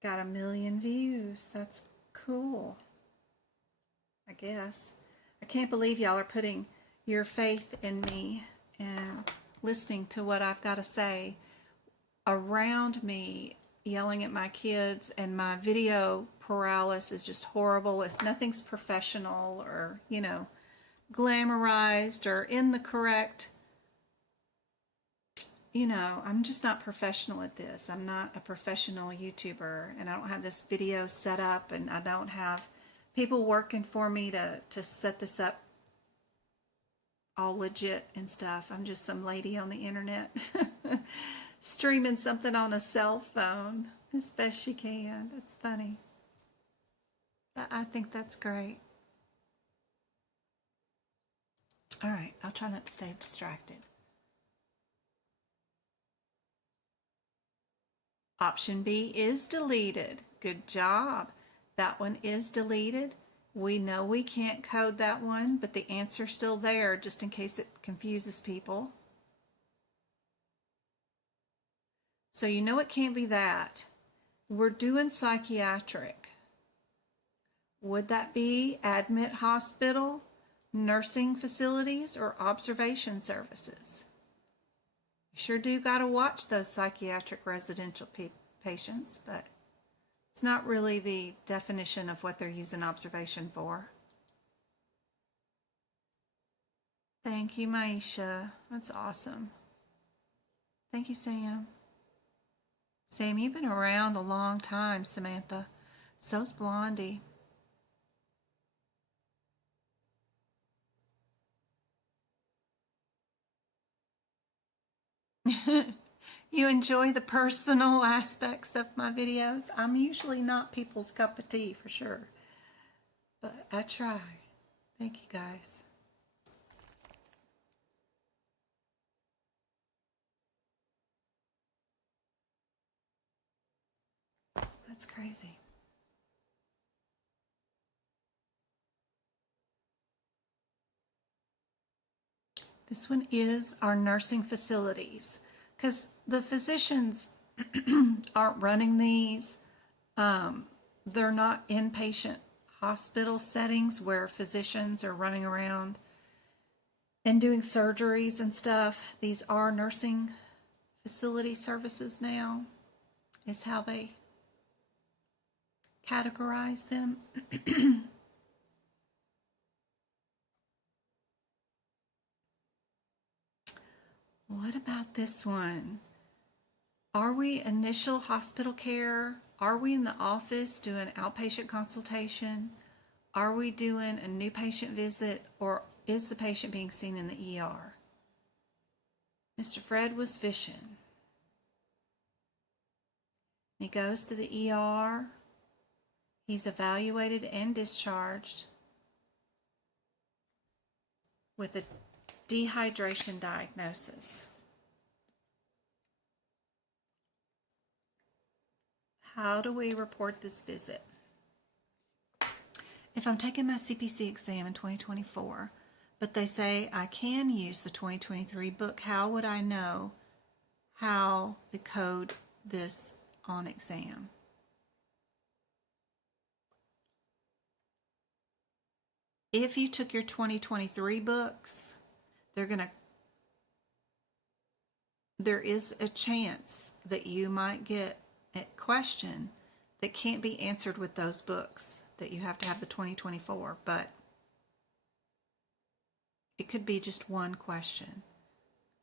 Got 1 million views. That's cool. I guess. I can't believe y'all are putting your faith in me and listening to what I've got to say around me, yelling at my kids, and my video paralysis is just horrible. It's nothing's professional or, you know, glamorized or in the correct, you know, I'm just not professional at this. I'm not a professional YouTuber, and I don't have this video set up, and I don't have people working for me to set this up all legit and stuff. I'm just some lady on the internet streaming something on a cell phone as best she can. It's funny. I think that's great. All right, I'll try not to stay distracted. Option B is deleted. Good job. That one is deleted. We know we can't code that one, but the answer's still there just in case it confuses people. So you know it can't be that. We're doing psychiatric. Would that be admit hospital, nursing facilities, or observation services? You sure do got to watch those psychiatric residential patients, but it's not really the definition of what they're using observation for. Thank you, Maisha. That's awesome. Thank you, Sam. Sam, you've been around a long time, Samantha. So's Blondie. You enjoy the personal aspects of my videos. I'm usually not people's cup of tea for sure, but I try. Thank you guys. That's crazy. This one is our nursing facilities, because the physicians aren't running these. They're not inpatient hospital settings where physicians are running around and doing surgeries and stuff. These are nursing facility services now, is how they categorize them. What about this one? Are we initial hospital care? Are we in the office doing outpatient consultation? Are we doing a new patient visit, or is the patient being seen in the ER? Mr. Fred was fishing. He goes to the ER. He's evaluated and discharged with a dehydration diagnosis. How do we report this visit? If I'm taking my CPC exam in 2024, but they say I can use the 2023 book, how would I know how to code this on exam? If you took your 2023 books, there is a chance that you might get a question that can't be answered with those books, that you have to have the 2024, but it could be just one question.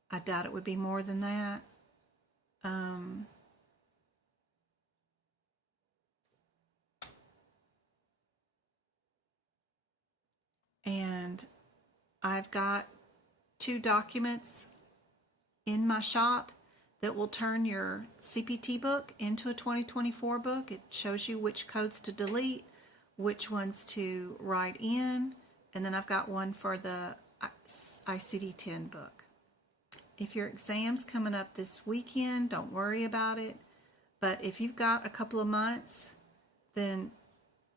I doubt it would be more than that. And I've got 2 documents in my shop that will turn your CPT book into a 2024 book. It shows you which codes to delete, which ones to write in, and then I've got one for the ICD-10 book. If your exam's coming up this weekend, don't worry about it. But if you've got a couple of months, then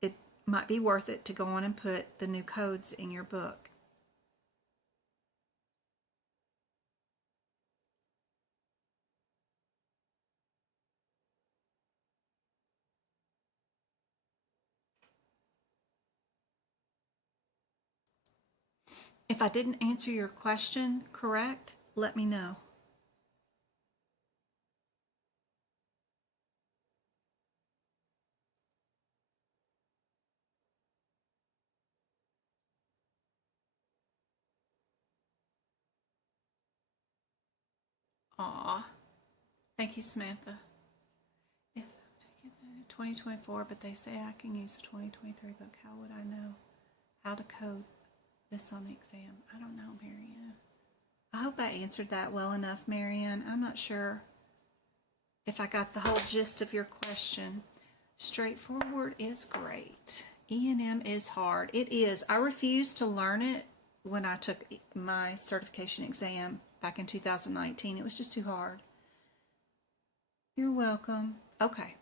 it might be worth it to go on and put the new codes in your book. If I didn't answer your question correct, let me know. Aw, thank you, Samantha. If I'm taking the 2024, but they say I can use the 2023 book, how would I know how to code this on the exam? I don't know, Marianne. I hope I answered that well enough, Marianne. I'm not sure if I got the whole gist of your question. Straightforward is great. E&M is hard. It is. I refused to learn it when I took my certification exam back in 2019. It was just too hard. You're welcome. Okay,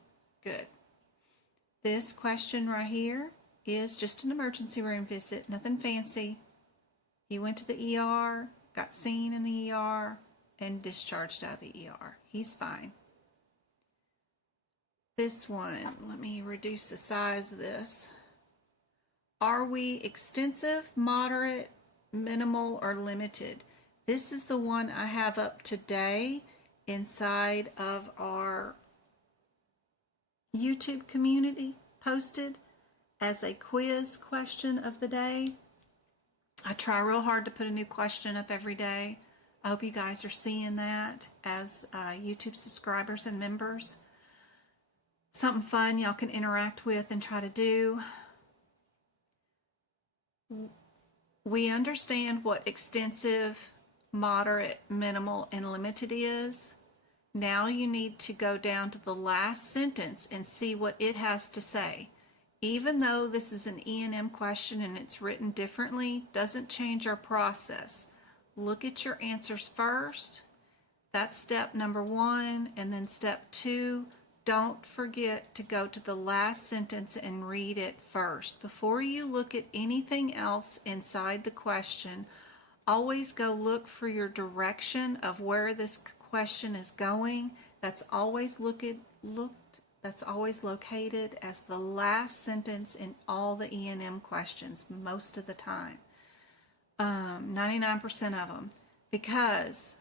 good. This question right here is just an emergency room visit, nothing fancy. He went to the ER, got seen in the ER, and discharged out of the ER. He's fine. This one, let me reduce the size of this. Are we extensive, moderate, minimal, or limited? This is the one I have up today inside of our YouTube community, posted as a quiz question of the day. I try real hard to put a new question up every day. I hope you guys are seeing that as YouTube subscribers and members. Something fun y'all can interact with and try to do. We understand what extensive, moderate, minimal, and limited is. Now you need to go down to the last sentence and see what it has to say. Even though this is an E&M question and it's written differently, doesn't change our process. Look at your answers first. That's step number 1. And then step 2, don't forget to go to the last sentence and read it first. Before you look at anything else inside the question, always go look for your direction of where this question is going. That's always that's always located as the last sentence in all the E&M questions most of the time. 99% of them, because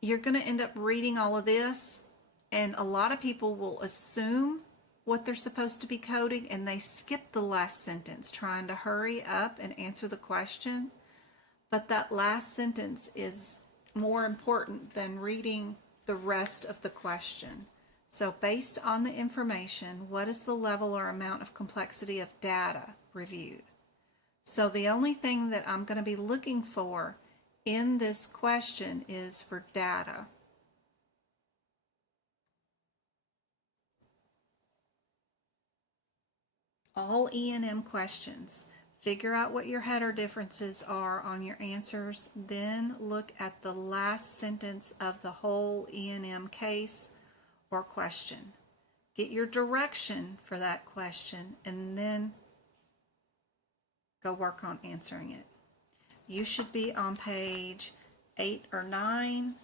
you're going to end up reading all of this, and a lot of people will assume what they're supposed to be coding, and they skip the last sentence trying to hurry up and answer the question. But that last sentence is more important than reading the rest of the question. So based on the information, what is the level or amount of complexity of data reviewed? So the only thing that I'm going to be looking for in this question is for data. All E&M questions, figure out what your header differences are on your answers, then look at the last sentence of the whole E&M case or question. Get your direction for that question, and then go work on answering it. You should be on page 8 or 9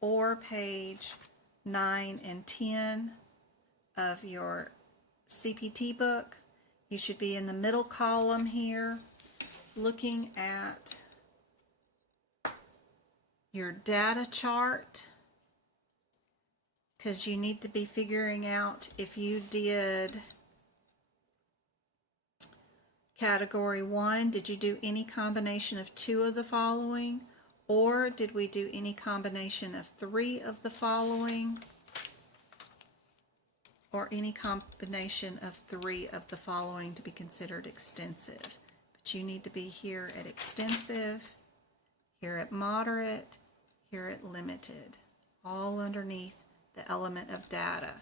or page 9 and 10 of your CPT book. You should be in the middle column here looking at your data chart, because you need to be figuring out if you did Category 1, did you do any combination of 2 of the following? Or did we do any combination of 3 of the following? Or any combination of 3 of the following to be considered extensive. But you need to be here at extensive, here at moderate, here at limited, all underneath the element of data.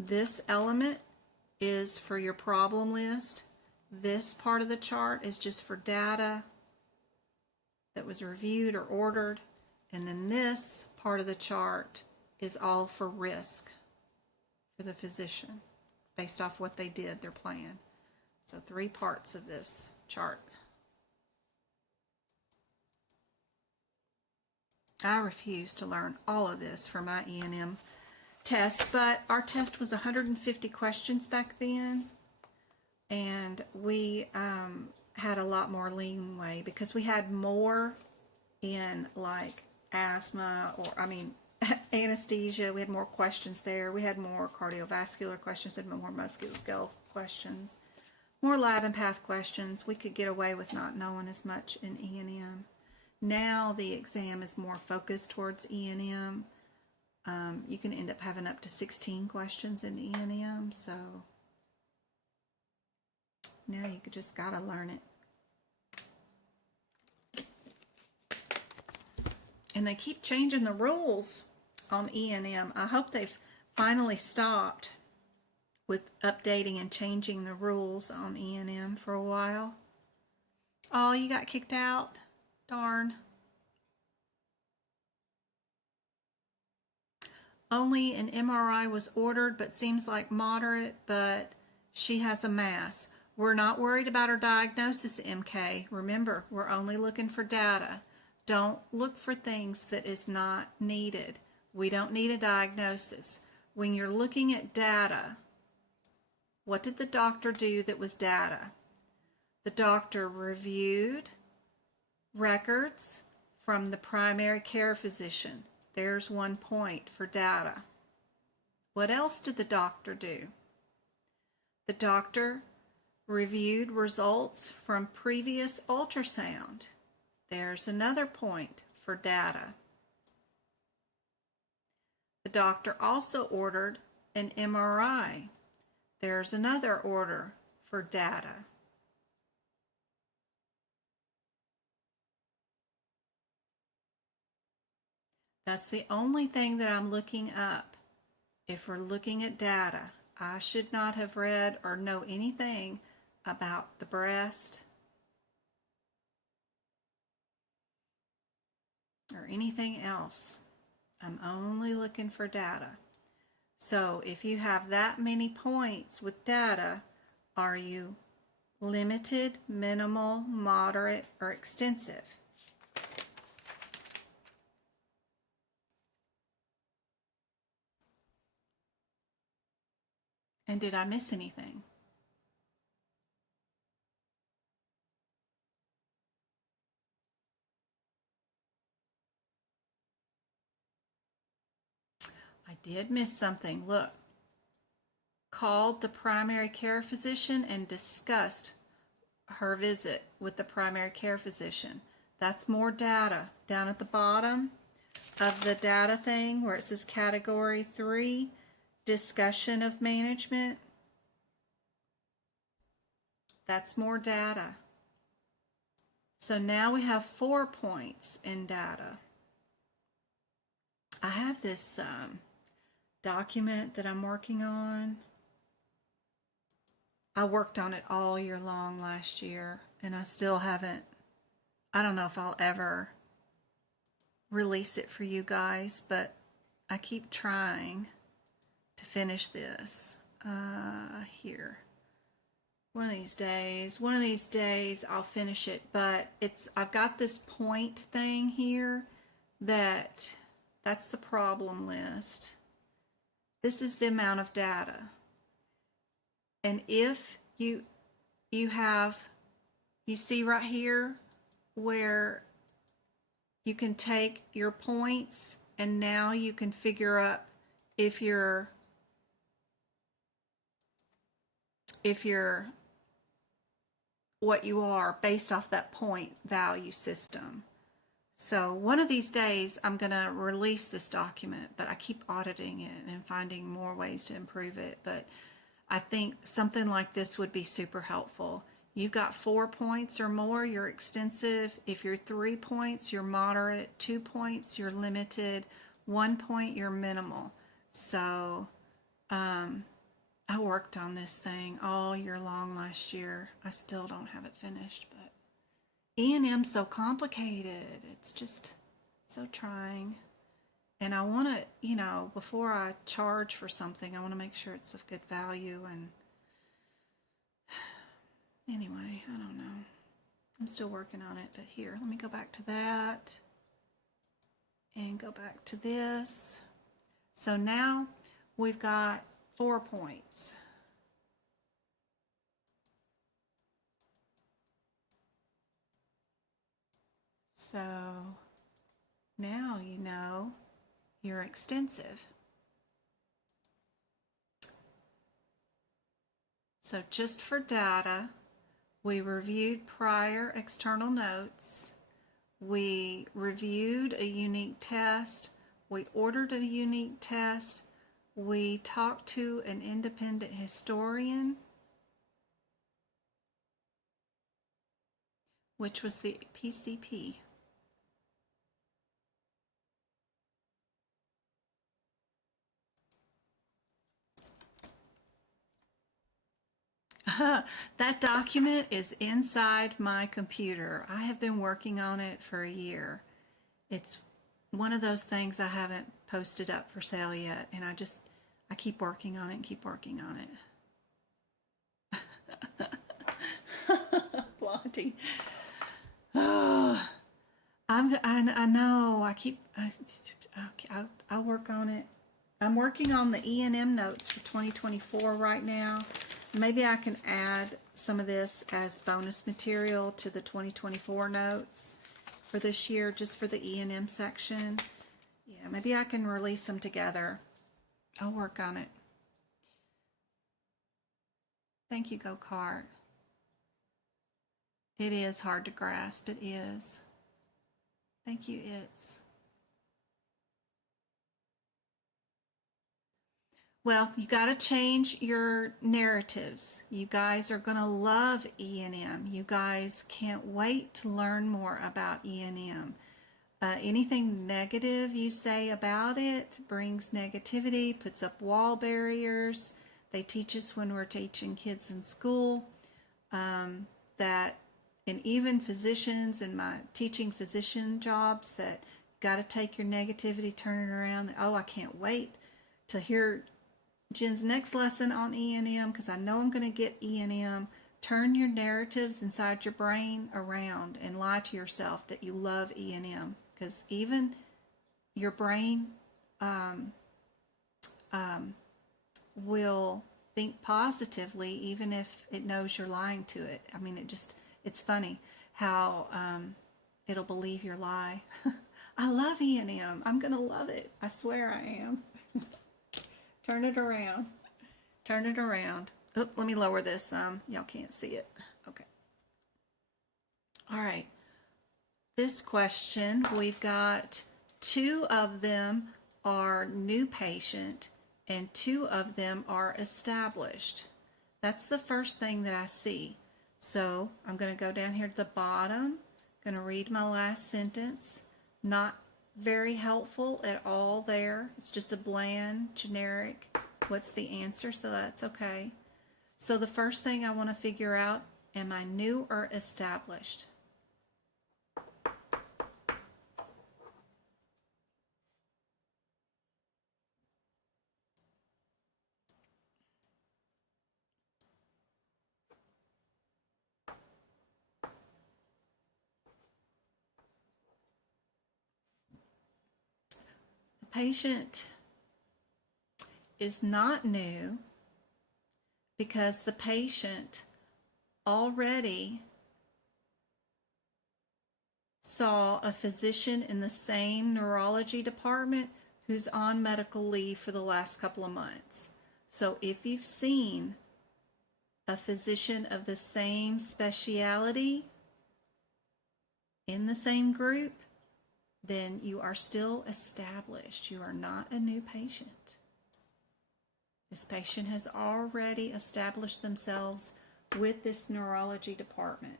This element is for your problem list. This part of the chart is just for data that was reviewed or ordered. And then this part of the chart is all for risk for the physician based off what they did, their plan. So 3 parts of this chart. I refuse to learn all of this for my E&M test, but our test was 150 questions back then, and we had a lot more leeway because we had more in like asthma, or anesthesia. We had more questions there. We had more cardiovascular questions, and more musculoskeletal questions, more lab and path questions. We could get away with not knowing as much in E&M. Now the exam is more focused towards E&M. You can end up having up to 16 questions in E&M, so now you just gotta learn it. And they keep changing the rules on E&M. I hope they've finally stopped with updating and changing the rules on E&M for a while. Oh, you got kicked out? Darn. Only an MRI was ordered, but seems like moderate, but she has a mass. We're not worried about her diagnosis, MK. Remember, we're only looking for data. Don't look for things that is not needed. We don't need a diagnosis. When you're looking at data, what did the doctor do that was data? The doctor reviewed records from the primary care physician. There's 1 point for data. What else did the doctor do? The doctor reviewed results from previous ultrasound. There's another point for data. The doctor also ordered an MRI. There's another order for data. That's the only thing that I'm looking up. If we're looking at data, I should not have read or know anything about the breast or anything else. I'm only looking for data. So if you have that many points with data, are you limited, minimal, moderate, or extensive. And did I miss anything? I did miss something. Look, called the primary care physician and discussed her visit with the primary care physician. That's more data. Down at the bottom of the data thing where it says category 3, discussion of management. That's more data. So now we have 4 points in data. I have this document that I'm working on. I worked on it all year long last year, and I still haven't, I don't know if I'll ever release it for you guys, but I keep trying to finish this here. One of these days I'll finish it, but I've got this point thing here that's the problem list. This is the amount of data. And if you see right here where you can take your points and now you can figure up if you're what you are based off that point value system. So one of these days I'm going to release this document, but I keep auditing it and finding more ways to improve it. But I think something like this would be super helpful. You've got 4 points or more, you're extensive. If you're 3 points, you're moderate. 2 points, you're limited. 1 point, you're minimal. So I worked on this thing all year long last year. I still don't have it finished, but E&M's so complicated. It's just so trying. And I want to, before I charge for something, I want to make sure it's of good value. And anyway, I don't know. I'm still working on it. But here, let me go back to that and go back to this. So now we've got 4 points. So now you know you're extensive. So just for data, we reviewed prior external notes. We reviewed a unique test. We ordered a unique test. We talked to an independent historian, which was the PCP. That document is inside my computer. I have been working on it for a year. It's one of those things I haven't posted up for sale yet, and I keep working on it and keep working on it. Blondie. Oh, I know. I'll work on it. I'm working on the E&M notes for 2024 right now. Maybe I can add some of this as bonus material to the 2024 notes for this year, just for the E&M section. Yeah, maybe I can release them together. I'll work on it. Thank you, Go-Kart. It is hard to grasp. It is. Thank you, It's. Well, you got to change your narratives. You guys are going to love E&M. You guys can't wait to learn more about E&M. Anything negative you say about it brings negativity, puts up wall barriers. They teach us when we're teaching kids in school that, and even physicians in my teaching physician jobs, that got to take your negativity, turn it around. Oh, I can't wait to hear Jen's next lesson on E&M because I know I'm going to get E&M turn your narratives inside your brain around and lie to yourself that you love E&M, because even your brain will think positively even if it knows you're lying to it. I mean, it's funny how it'll believe your lie. I love E&M. I'm going to love it. I swear I am. Turn it around. Turn it around. Oh, let me lower this some. Y'all can't see it. Okay. All right. This question, we've got 2 of them are new patient and 2 of them are established. That's the first thing that I see. So I'm going to go down here to the bottom. Going to read my last sentence. Not very helpful at all there. It's just a bland, generic, what's the answer? So that's okay. So the first thing I want to figure out, am I new or established? The patient is not new because the patient already saw a physician in the same neurology department who's on medical leave for the last couple of months. So if you've seen a physician of the same specialty in the same group, then you are still established. You are not a new patient. This patient has already established themselves with this neurology department.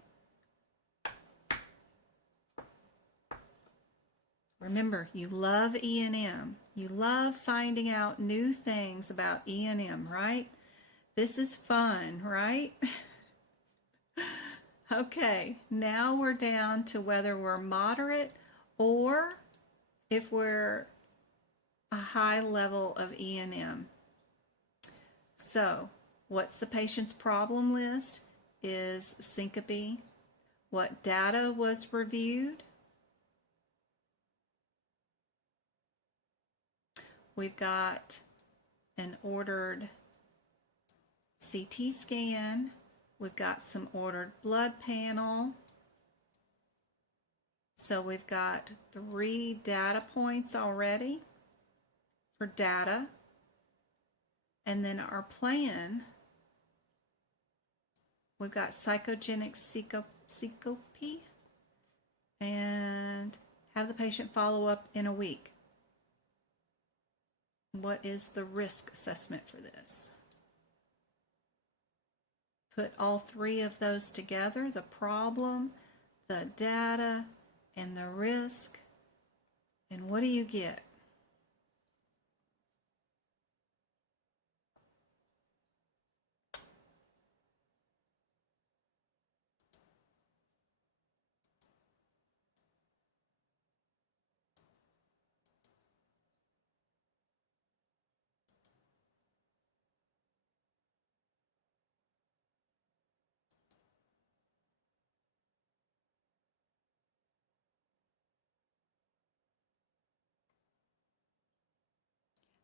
Remember, you love E&M. You love finding out new things about E&M, right? This is fun, right? Okay, now we're down to whether we're moderate or if we're a high level of E&M. So, what's the patient's problem list? Is syncope. What data was reviewed? We've got an ordered CT scan. We've got some ordered blood panel. So we've got 3 data points already for data. And then our plan, we've got psychogenic syncope and have the patient follow up in a week. What is the risk assessment for this? Put all 3 of those together, the problem, the data, and the risk, and what do you get?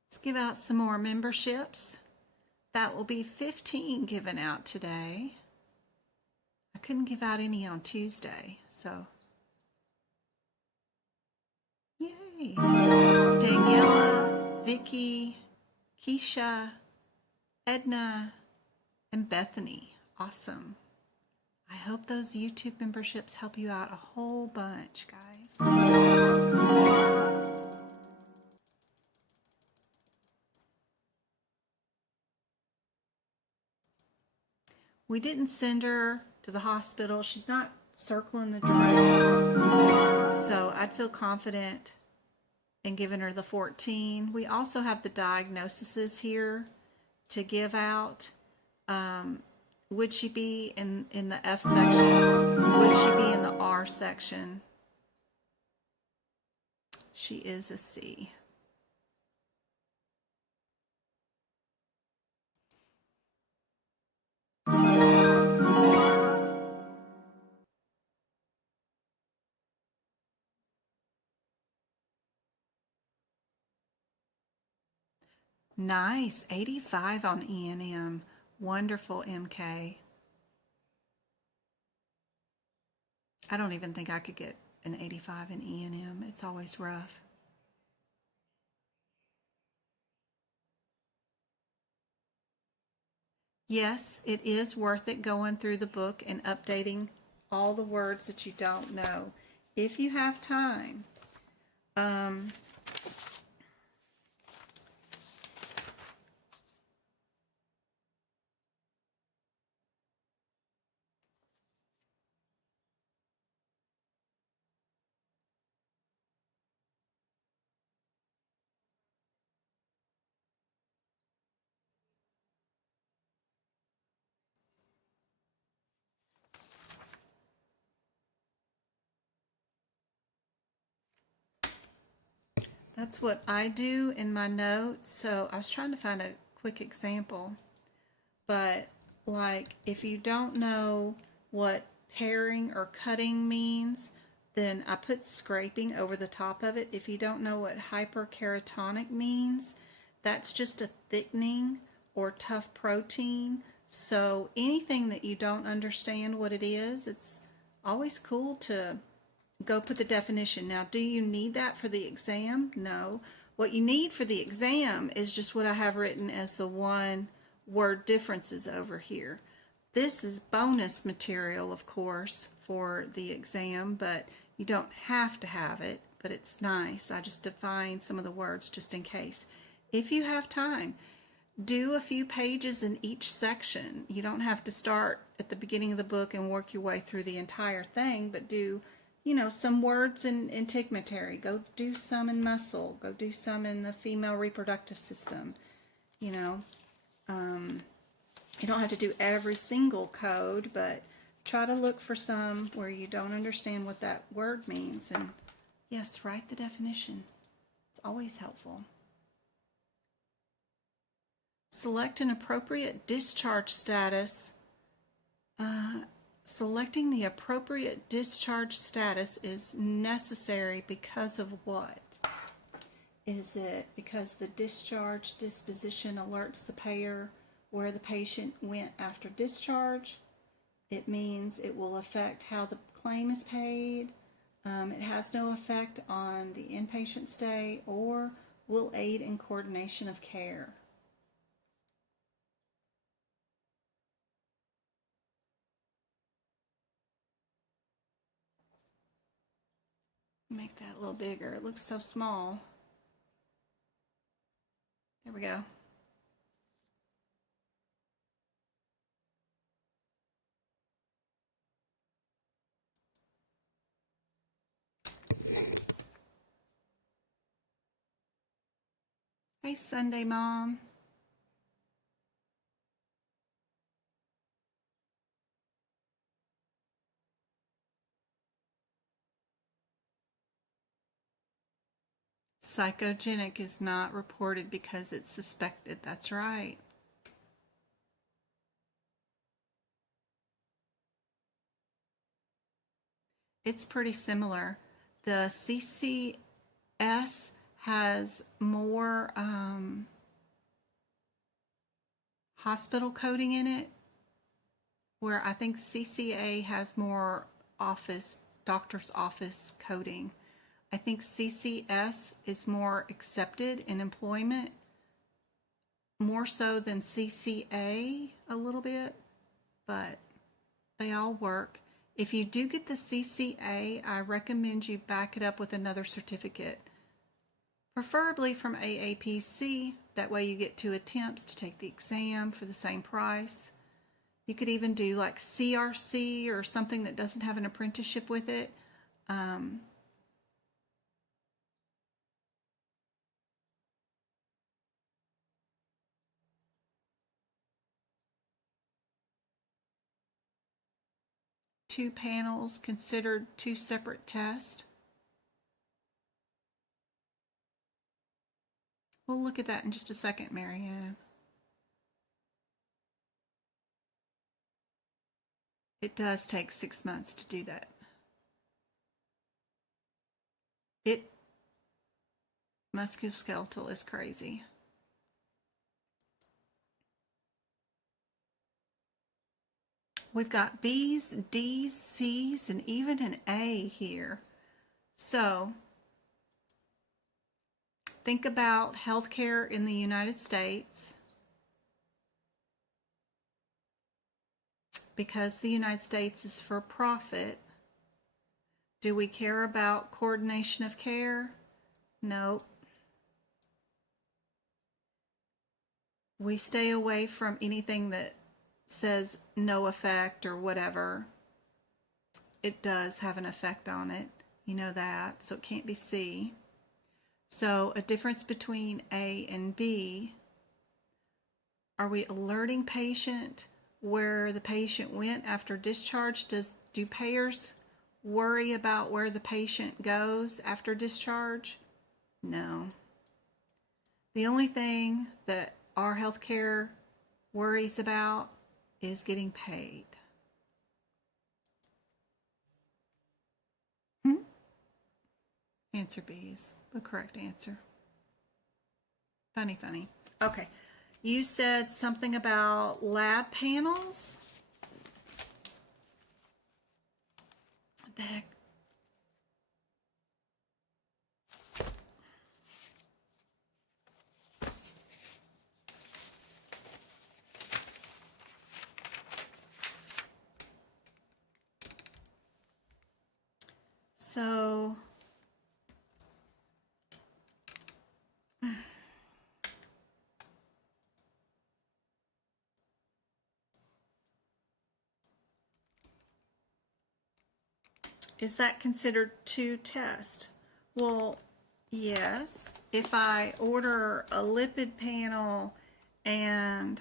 Let's give out some more memberships. That will be 15 given out today. I couldn't give out any on Tuesday, so yay. Daniela, Vicky, Keisha, Edna, and Bethany. Awesome. I hope those YouTube memberships help you out a whole bunch, guys. We didn't send her to the hospital. She's not circling the drain. So I'd feel confident in giving her the 14. We also have the diagnoses here to give out. Would she be in the F section? Would she be in the R section? She is a C. Nice. 85 on E&M. Wonderful, MK. I don't even think I could get an 85 in E&M. It's always rough. Yes, it is worth it going through the book and updating all the words that you don't know. If you have time. That's what I do in my notes. So I was trying to find a quick example. But like if you don't know what paring or cutting means, then I put scraping over the top of it. If you don't know what hyperkeratonic means, that's just a thickening or tough protein. So anything that you don't understand what it is, it's always cool to go put the definition. Now, do you need that for the exam? No. What you need for the exam is just what I have written as the one word differences over here. This is bonus material, of course, for the exam, but you don't have to have it, but it's nice. I just defined some of the words just in case. If you have time, do a few pages in each section. You don't have to start at the beginning of the book and work your way through the entire thing, but do, you know, some words in integumentary. Go do some in muscle. Go do some in the female reproductive system. You know, you don't have to do every single code, but try to look for some where you don't understand what that word means. And yes, write the definition. It's always helpful. Select an appropriate discharge status. Selecting the appropriate discharge status is necessary because of what? Is it because the discharge disposition alerts the payer where the patient went after discharge? It means it will affect how the claim is paid. It has no effect on the inpatient stay, or will aid in coordination of care. Make that a little bigger. It looks so small. There we go. Hey, Sunday Mom. Psychogenic is not reported because it's suspected. That's right. It's pretty similar. The CCS has more hospital coding in it, where I think CCA has more doctor's office coding. I think CCS is more accepted in employment, more so than CCA a little bit, but they all work. If you do get the CCA, I recommend you back it up with another certificate, preferably from aapc. That way you get 2 attempts to take the exam for the same price. You could even do like CRC or something that doesn't have an apprenticeship with it. Two panels considered 2 separate tests. We'll look at that in just a second, Marianne. It does take 6 months to do that. Musculoskeletal is crazy. We've got B's, D's, C's, and even an A here. So think about healthcare in the United States. Because the United States is for profit, do we care about coordination of care? Nope. We stay away from anything that says no effect or whatever. It does have an effect on it. You know that, so it can't be C. So a difference between A and B. Are we alerting patient where the patient went after discharge? Do payers worry about where the patient goes after discharge? No. The only thing that our healthcare worries about is getting paid. Answer B is the correct answer. Funny. Okay. You said something about lab panels. What the heck? So is that considered two tests? Well, yes. If I order a lipid panel and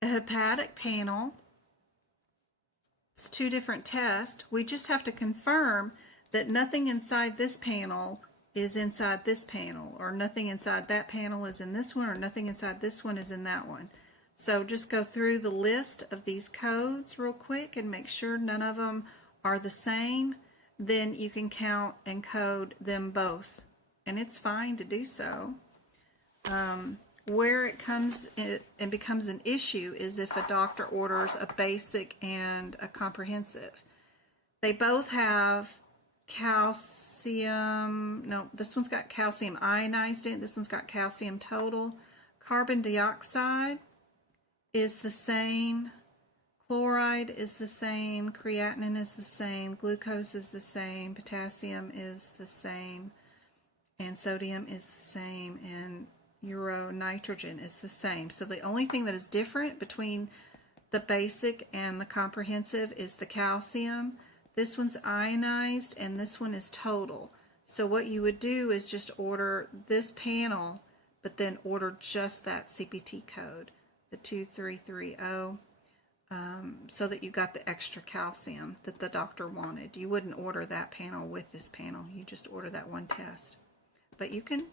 a hepatic panel, it's two different tests. We just have to confirm that nothing inside this panel is inside this panel, or nothing inside that panel is in this one, or nothing inside this one is in that one. So just go through the list of these codes real quick and make sure none of them are the same. Then you can count and code them both, and it's fine to do so. Where it comes in and becomes an issue is if a doctor orders a basic and a comprehensive. They both have calcium. No, this one's got calcium ionized in it. This one's got calcium total. Carbon dioxide is the same. Chloride is the same. Creatinine is the same. Glucose is the same. Potassium is the same. And sodium is the same. And nitrogen is the same. So the only thing that is different between the basic and the comprehensive is the calcium. This one's ionized and this one is total. So what you would do is just order this panel, but then order just that CPT code, the 2330, so that you got the extra calcium that the doctor wanted. You wouldn't order that panel with this panel. You just order that one test. But you can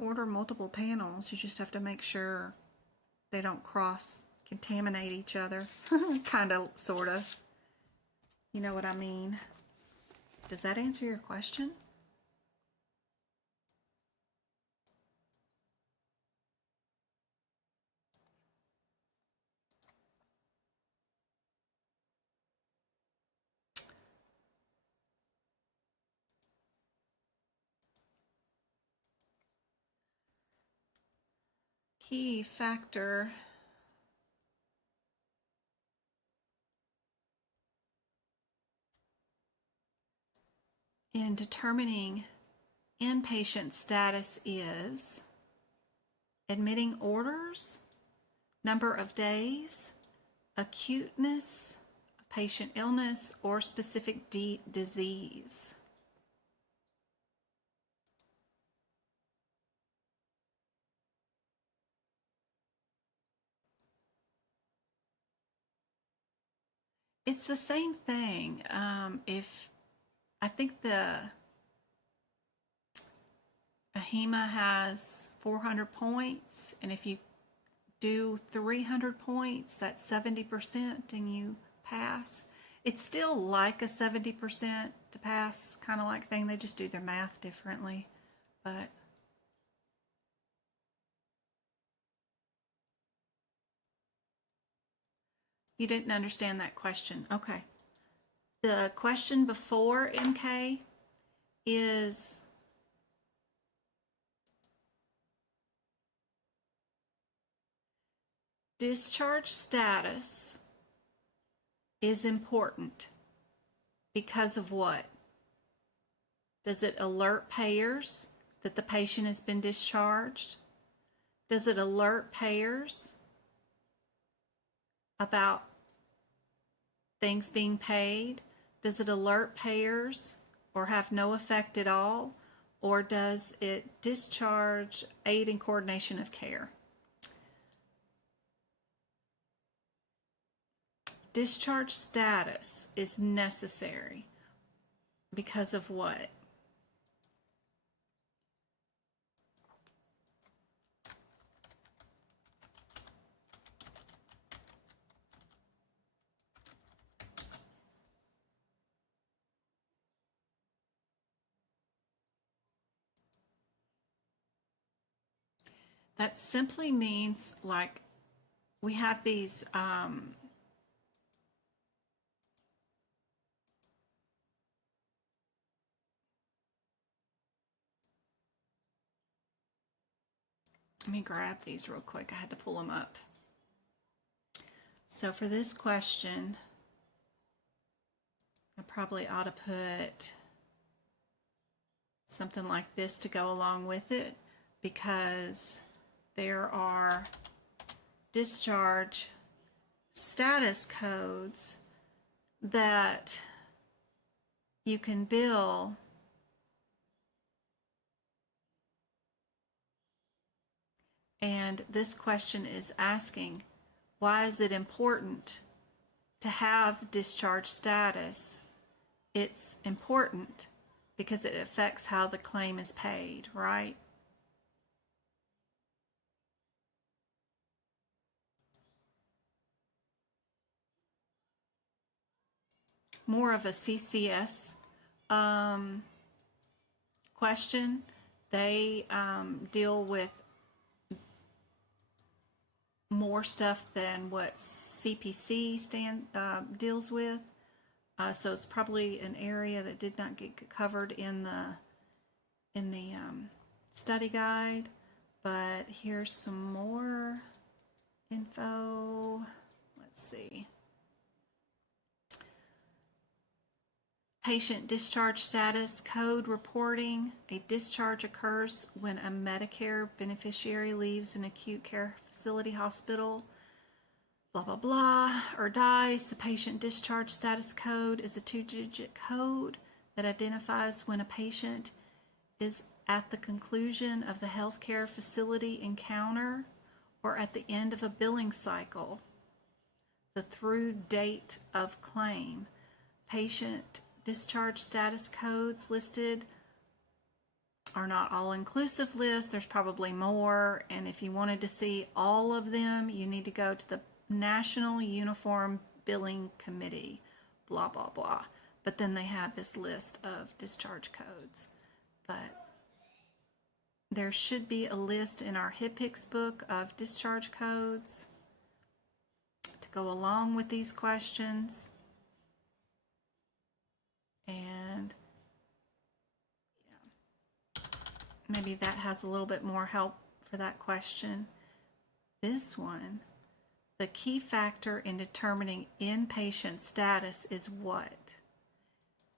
order multiple panels. You just have to make sure they don't cross-contaminate each other. Kind of, sort of. You know what I mean? Does that answer your question? Key factor in determining inpatient status is admitting orders, number of days, acuteness of patient illness, or specific disease. It's the same thing. If I think the ahima has 400 points, and if you do 300 points, that's 70%, and you pass. It's still like a 70% to pass kind of like thing. They just do their math differently, but You didn't understand that question. Okay. The question before MK is discharge status is important because of what? Does it alert payers that the patient has been discharged? Does it alert payers about things being paid? Does it alert payers or have no effect at all? Or does it discharge, aid in coordination of care? Discharge status is necessary because of what? That simply means, like, we have these let me grab these real quick. I had to pull them up. So for this question, I probably ought to put something like this to go along with it, because there are discharge status codes that you can bill and this question is asking, why is it important to have discharge status? It's important because it affects how the claim is paid, right? More of a CCS question. They deal with more stuff than what CPC deals with. So it's probably an area that did not get covered in the study guide. But here's some more info. Let's see. Patient discharge status code reporting. A discharge occurs when a Medicare beneficiary leaves an acute care facility, hospital, blah, blah, blah, or dies. The patient discharge status code is a 2-digit code that identifies when a patient is at the conclusion of the healthcare facility encounter or at the end of a billing cycle. The through date of claim. Patient discharge status codes listed are not all-inclusive lists. There's probably more, and if you wanted to see all of them, you need to go to the National Uniform Billing Committee, blah, blah, blah. But then they have this list of discharge codes. But there should be a list in our HIPAA book of discharge codes to go along with these questions. And yeah, maybe that has a little bit more help for that question. This one, the key factor in determining inpatient status is what?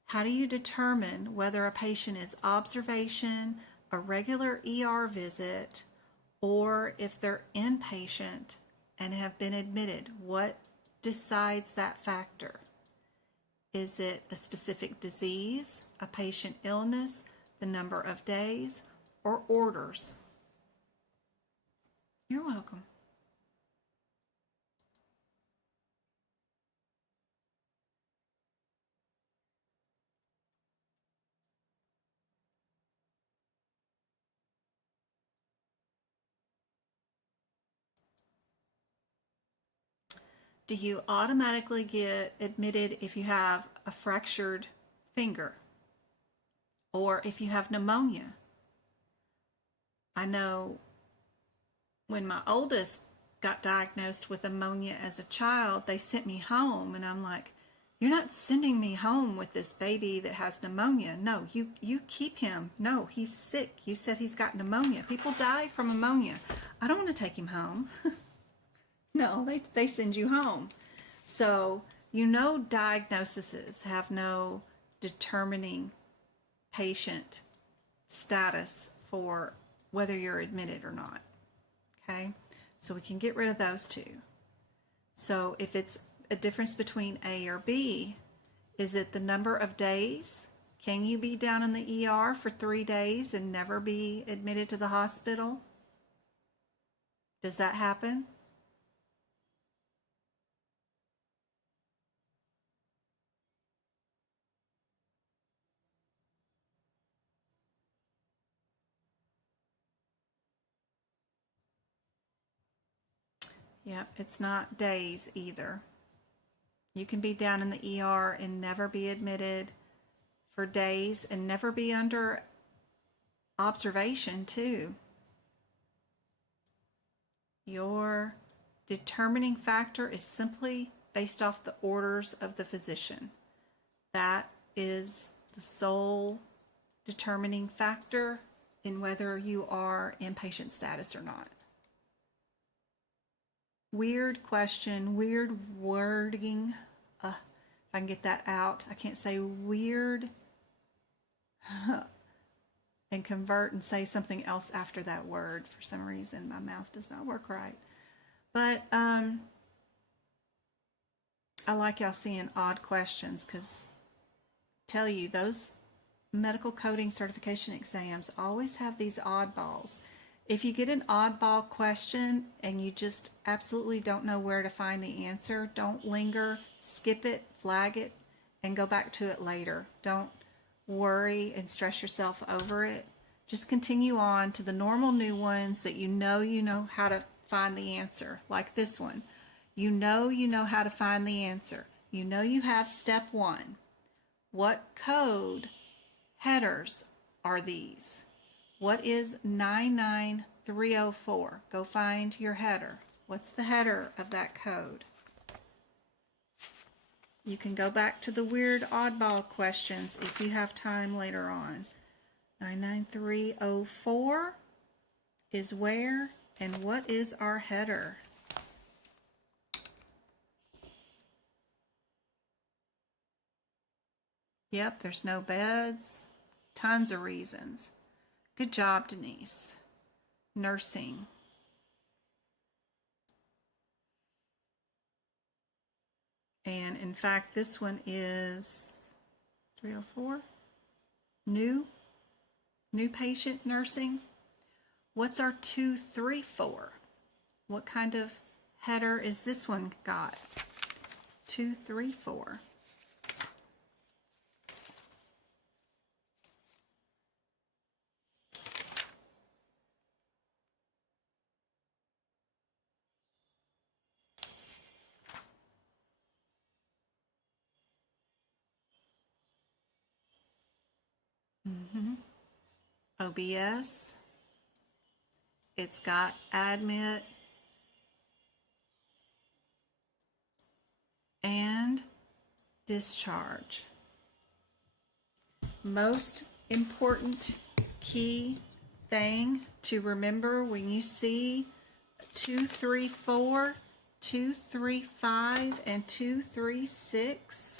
How do you determine whether a patient is observation, a regular ER visit, or if they're inpatient and have been admitted? What decides that factor? Is it a specific disease, a patient illness, the number of days, or orders? You're welcome. Do you automatically get admitted if you have a fractured finger or if you have pneumonia? I know when my oldest got diagnosed with pneumonia as a child, they sent me home, and I'm like, you're not sending me home with this baby that has pneumonia. No, you keep him. No, he's sick. You said he's got pneumonia. People die from pneumonia. I don't want to take him home. No, they send you home. So, diagnoses have no determining patient status for whether you're admitted or not. Okay? So we can get rid of those two. So if it's a difference between A or B, is it the number of days? Can you be down in the ER for 3 days and never be admitted to the hospital? Does that happen? Yep, it's not days either. You can be down in the ER and never be admitted for days and never be under observation too. Your determining factor is simply based off the orders of the physician. That is the sole determining factor in whether you are in patient status or not. Weird question, weird wording. If I can get that out. I can't say weird and convert and say something else after that word. For some reason, my mouth does not work right. But I like y'all seeing odd questions, because tell you, those medical coding certification exams always have these oddballs. If you get an oddball question and you just absolutely don't know where to find the answer, don't linger, skip it, flag it, and go back to it later. Don't worry and stress yourself over it. Just continue on to the normal new ones that you know how to find the answer, like this one. You know how to find the answer. You have step 1. What code headers are these? What is 99304? Go find your header. What's the header of that code? You can go back to the weird oddball questions if you have time later on. 99304 is where, and what is our header? Yep, there's no beds. Tons of reasons. Good job, Denise. Nursing. And in fact, this one is 304. New patient nursing. What's our 234? What kind of header is this one got? 234. OBS. It's got admit and discharge. Most important key thing to remember when you see 234, 235, and 236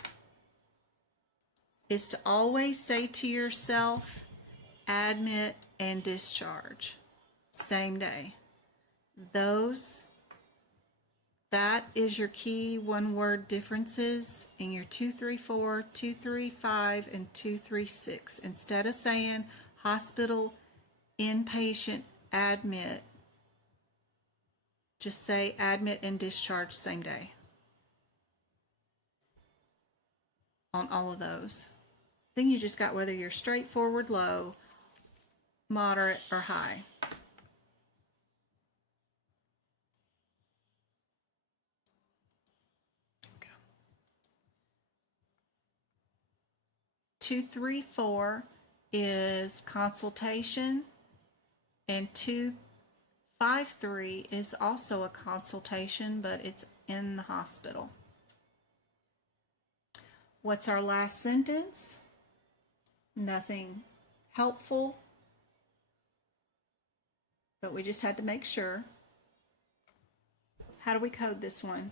is to always say to yourself, admit and discharge, same day. That is your key one-word differences in your 234, 235, and 236. Instead of saying hospital, inpatient, admit, just say admit and discharge same day on all of those. Then you just got whether you're straightforward, low, moderate, or high. Okay. 234 is consultation, and 235 5.3 is also a consultation, but it's in the hospital. What's our last sentence? Nothing helpful, but we just had to make sure. How do we code this one?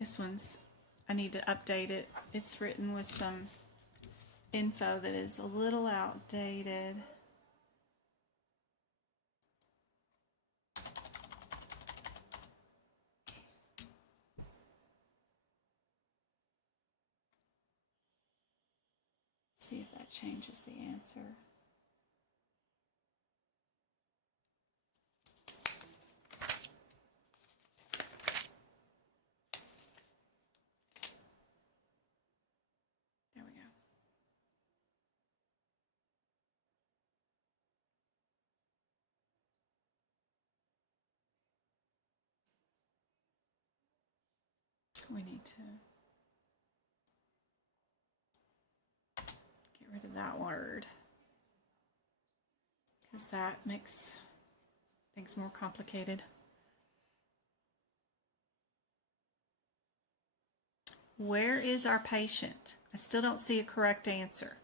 This one's, I need to update it. It's written with some info that is a little outdated. See if that changes the answer. There we go. We need to get rid of that word because that makes things more complicated. Where is our patient? I still don't see a correct answer.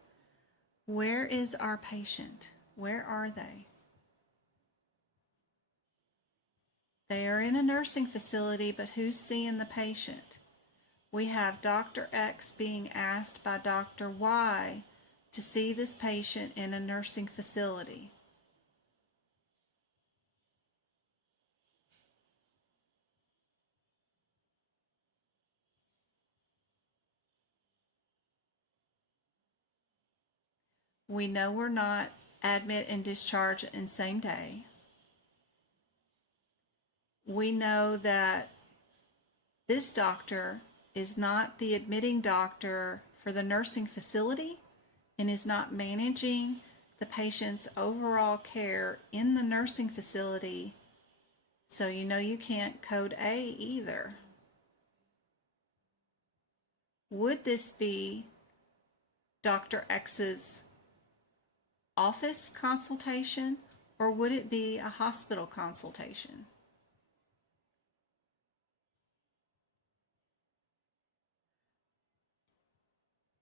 Where is our patient? Where are they? They are in a nursing facility, but who's seeing the patient? We have Dr. X being asked by Dr. Y to see this patient in a nursing facility. We know we're not admit and discharge in same day. We know that this doctor is not the admitting doctor for the nursing facility and is not managing the patient's overall care in the nursing facility. So you know you can't code A either. Would this be Dr. X's office consultation, or would it be a hospital consultation?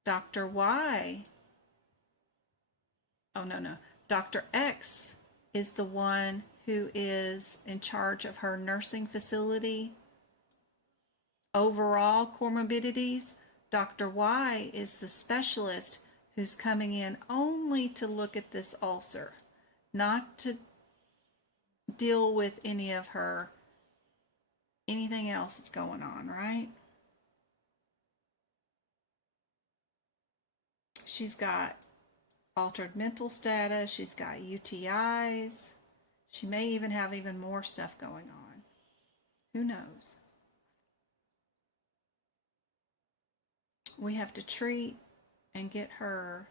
Dr. Y, oh no, Dr. X is the one who is in charge of her nursing facility overall comorbidities. Dr. Y is the specialist who's coming in only to look at this ulcer, not to deal with any of her, anything else that's going on, right? She's got altered mental status, she's got UTIs, she may even have even more stuff going on. Who knows? We have to treat and get her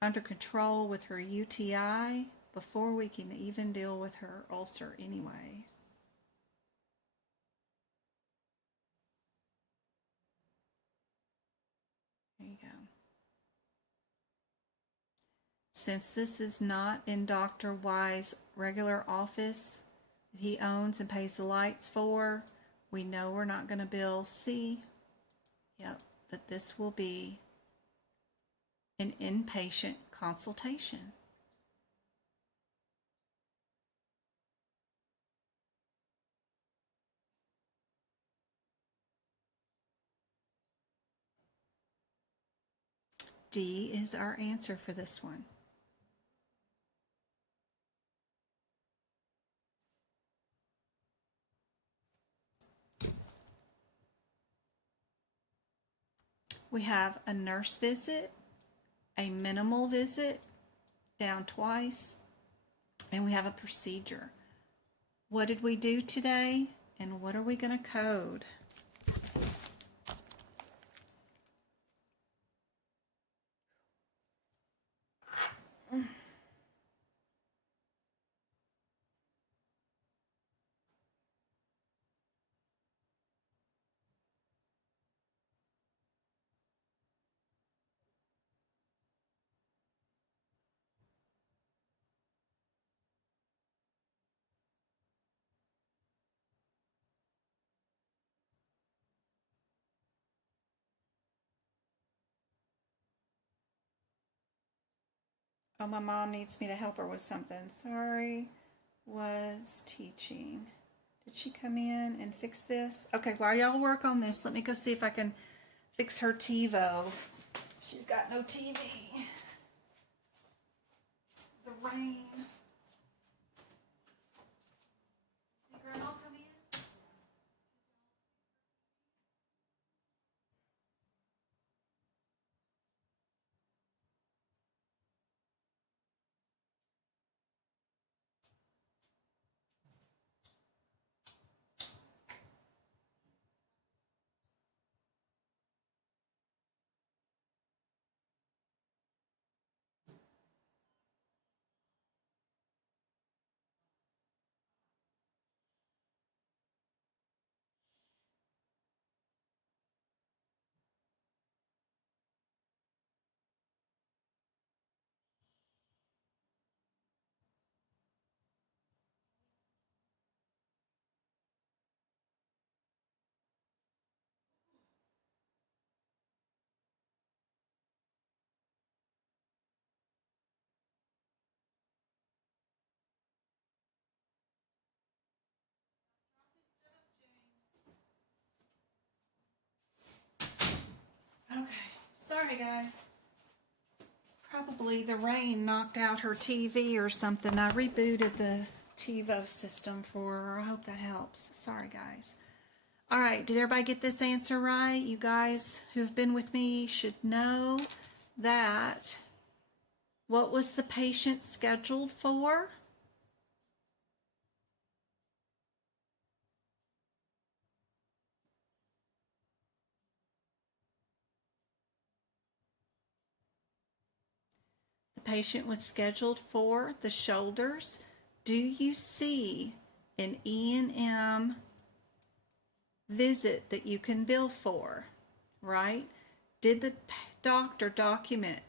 under control with her UTI before we can even deal with her ulcer anyway. There you go. Since this is not in Dr. Y's regular office that he owns and pays the lights for, we know we're not going to bill C. Yep, that this will be an inpatient consultation. D is our answer for this one. We have a nurse visit, a minimal visit, down twice, and we have a procedure. What did we do today, and what are we going to code? Oh, my mom needs me to help her with something. Sorry, was teaching. Did she come in and fix this? Okay, while y'all work on this, let me go see if I can fix her TiVo. She's got no TV. The rain. Hey, Grandma, come in. Okay, sorry guys. Probably the rain knocked out her TV or something. I rebooted the TiVo system for her. I hope that helps. Sorry guys. All right, did everybody get this answer right? You guys who have been with me should know that what was the patient scheduled for? The patient was scheduled for the shoulders. Do you see an E&M visit that you can bill for, right? Did the doctor document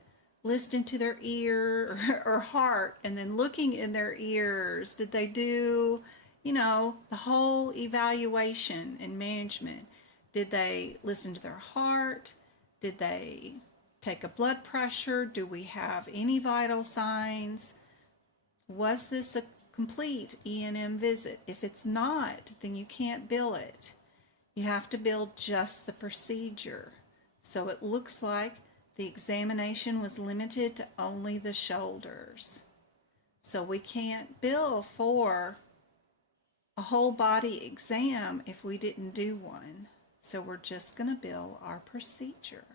listening to their ear or heart and then looking in their ears? Did they do, the whole evaluation and management? Did they listen to their heart? Did they take a blood pressure? Do we have any vital signs? Was this a complete E&M visit? If it's not, then you can't bill it. You have to bill just the procedure. So it looks like the examination was limited to only the shoulders. So we can't bill for a whole body exam if we didn't do one. So we're just going to bill our procedure.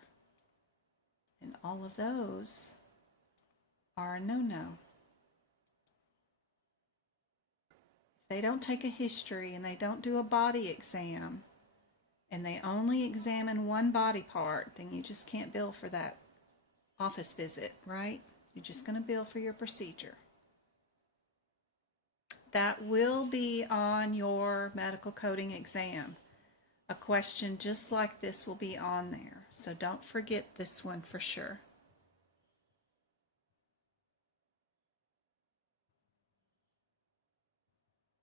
And all of those are a no-no. If they don't take a history and they don't do a body exam, and they only examine one body part, then you just can't bill for that office visit, right? You're just going to bill for your procedure. That will be on your medical coding exam. A question just like this will be on there. So don't forget this one for sure.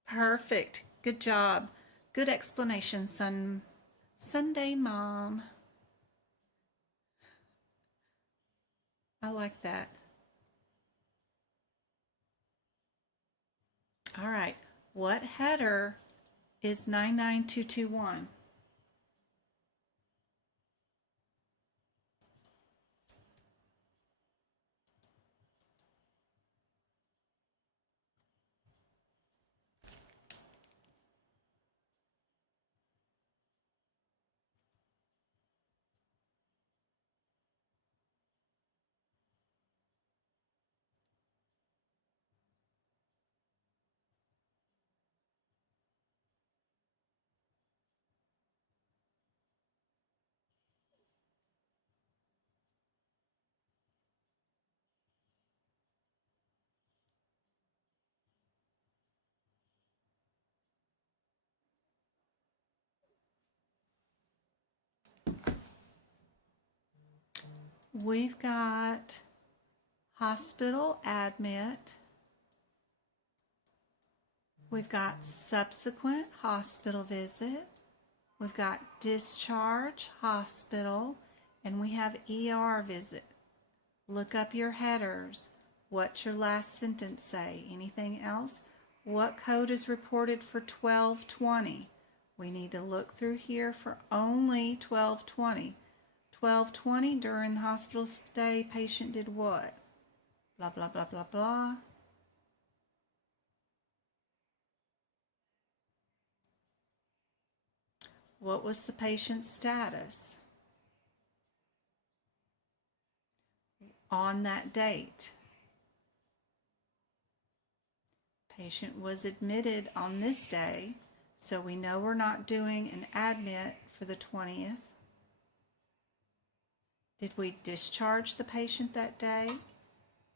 Perfect. Good job. Good explanation, Sunday Mom. I like that. All right. What header is 99221? We've got hospital admit. We've got subsequent hospital visit. We've got discharge, hospital, and we have ER visit. Look up your headers. What's your last sentence say? Anything else? What code is reported for 1220? We need to look through here for only 1220. 1220, during the hospital stay, patient did what? Blah, blah, blah, blah, blah. What was the patient's status on that date? Patient was admitted on this day, so we know we're not doing an admit for the 20th. Did we discharge the patient that day?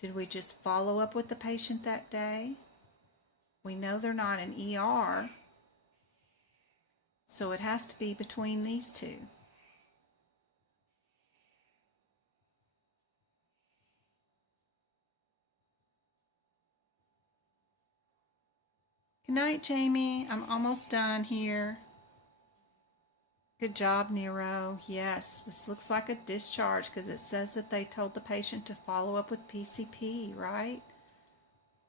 Did we just follow up with the patient that day? We know they're not in ER, so it has to be between these two. Good night, Jamie. I'm almost done here. Good job, Nero. Yes, this looks like a discharge because it says that they told the patient to follow up with PCP, right?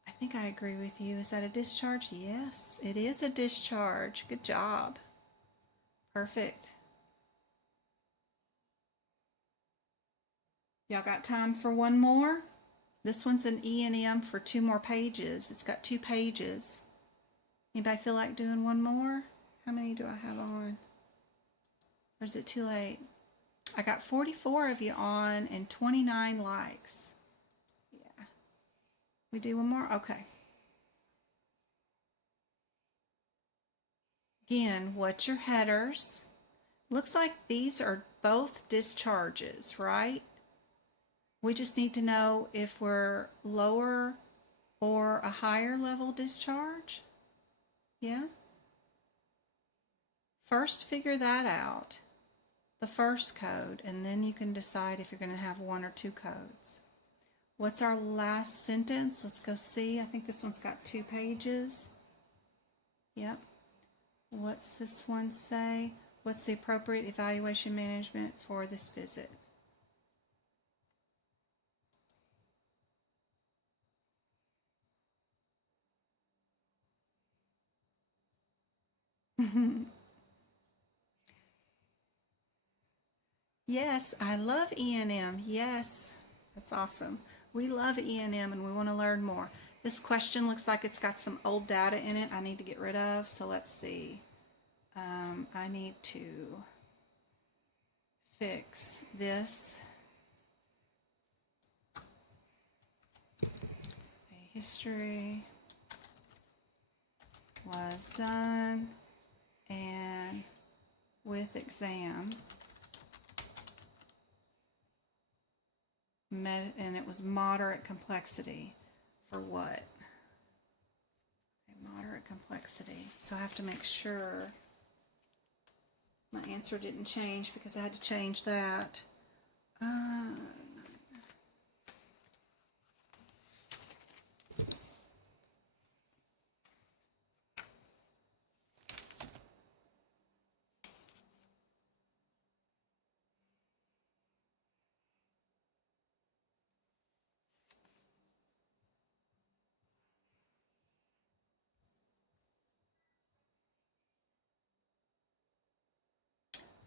I think I agree with you. Is that a discharge? Yes, it is a discharge. Good job. Perfect. Y'all got time for one more? This one's an E&M for 2 more pages. It's got 2 pages. Anybody feel like doing one more? How many do I have on? Or is it too late? I got 44 of you on and 29 likes. Yeah. We do one more? Okay. Again, what's your headers? Looks like these are both discharges, right? We just need to know if we're lower or a higher level discharge. Yeah? First, figure that out, the first code, and then you can decide if you're going to have 1 or 2 codes. What's our last sentence? Let's go see. I think this one's got 2 pages. Yep. What's this one say? What's the appropriate evaluation management for this visit? Yes, I love E&M. Yes, that's awesome. We love E&M and we want to learn more. This question looks like it's got some old data in it I need to get rid of. So let's see. I need to fix this. A history was done and with exam. And it was moderate complexity for what? Okay, moderate complexity. So I have to make sure my answer didn't change because I had to change that.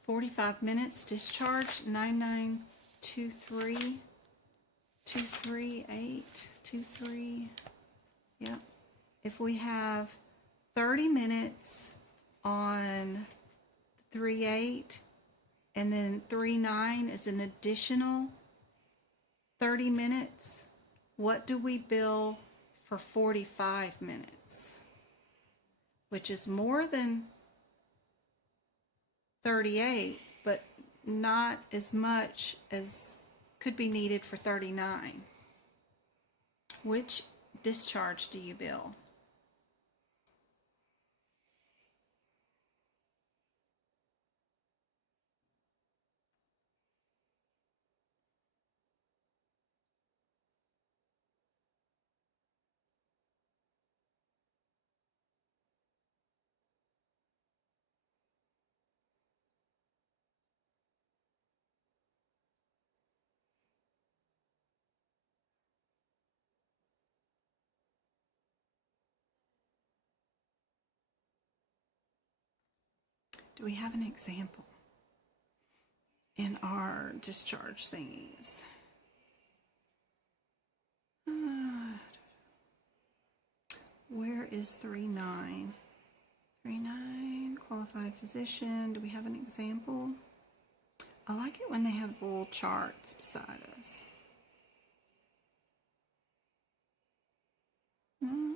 45 minutes, discharge 9923 238 23. Yep. If we have 30 minutes on 38 and then 39 is an additional 30 minutes, what do we bill for 45 minutes? Which is more than 38, but not as much as could be needed for 39. Which discharge do you bill? Do we have an example in our discharge thingies? Where is 3.9? 3.9, qualified physician. Do we have an example? I like it when they have bull charts beside us. No.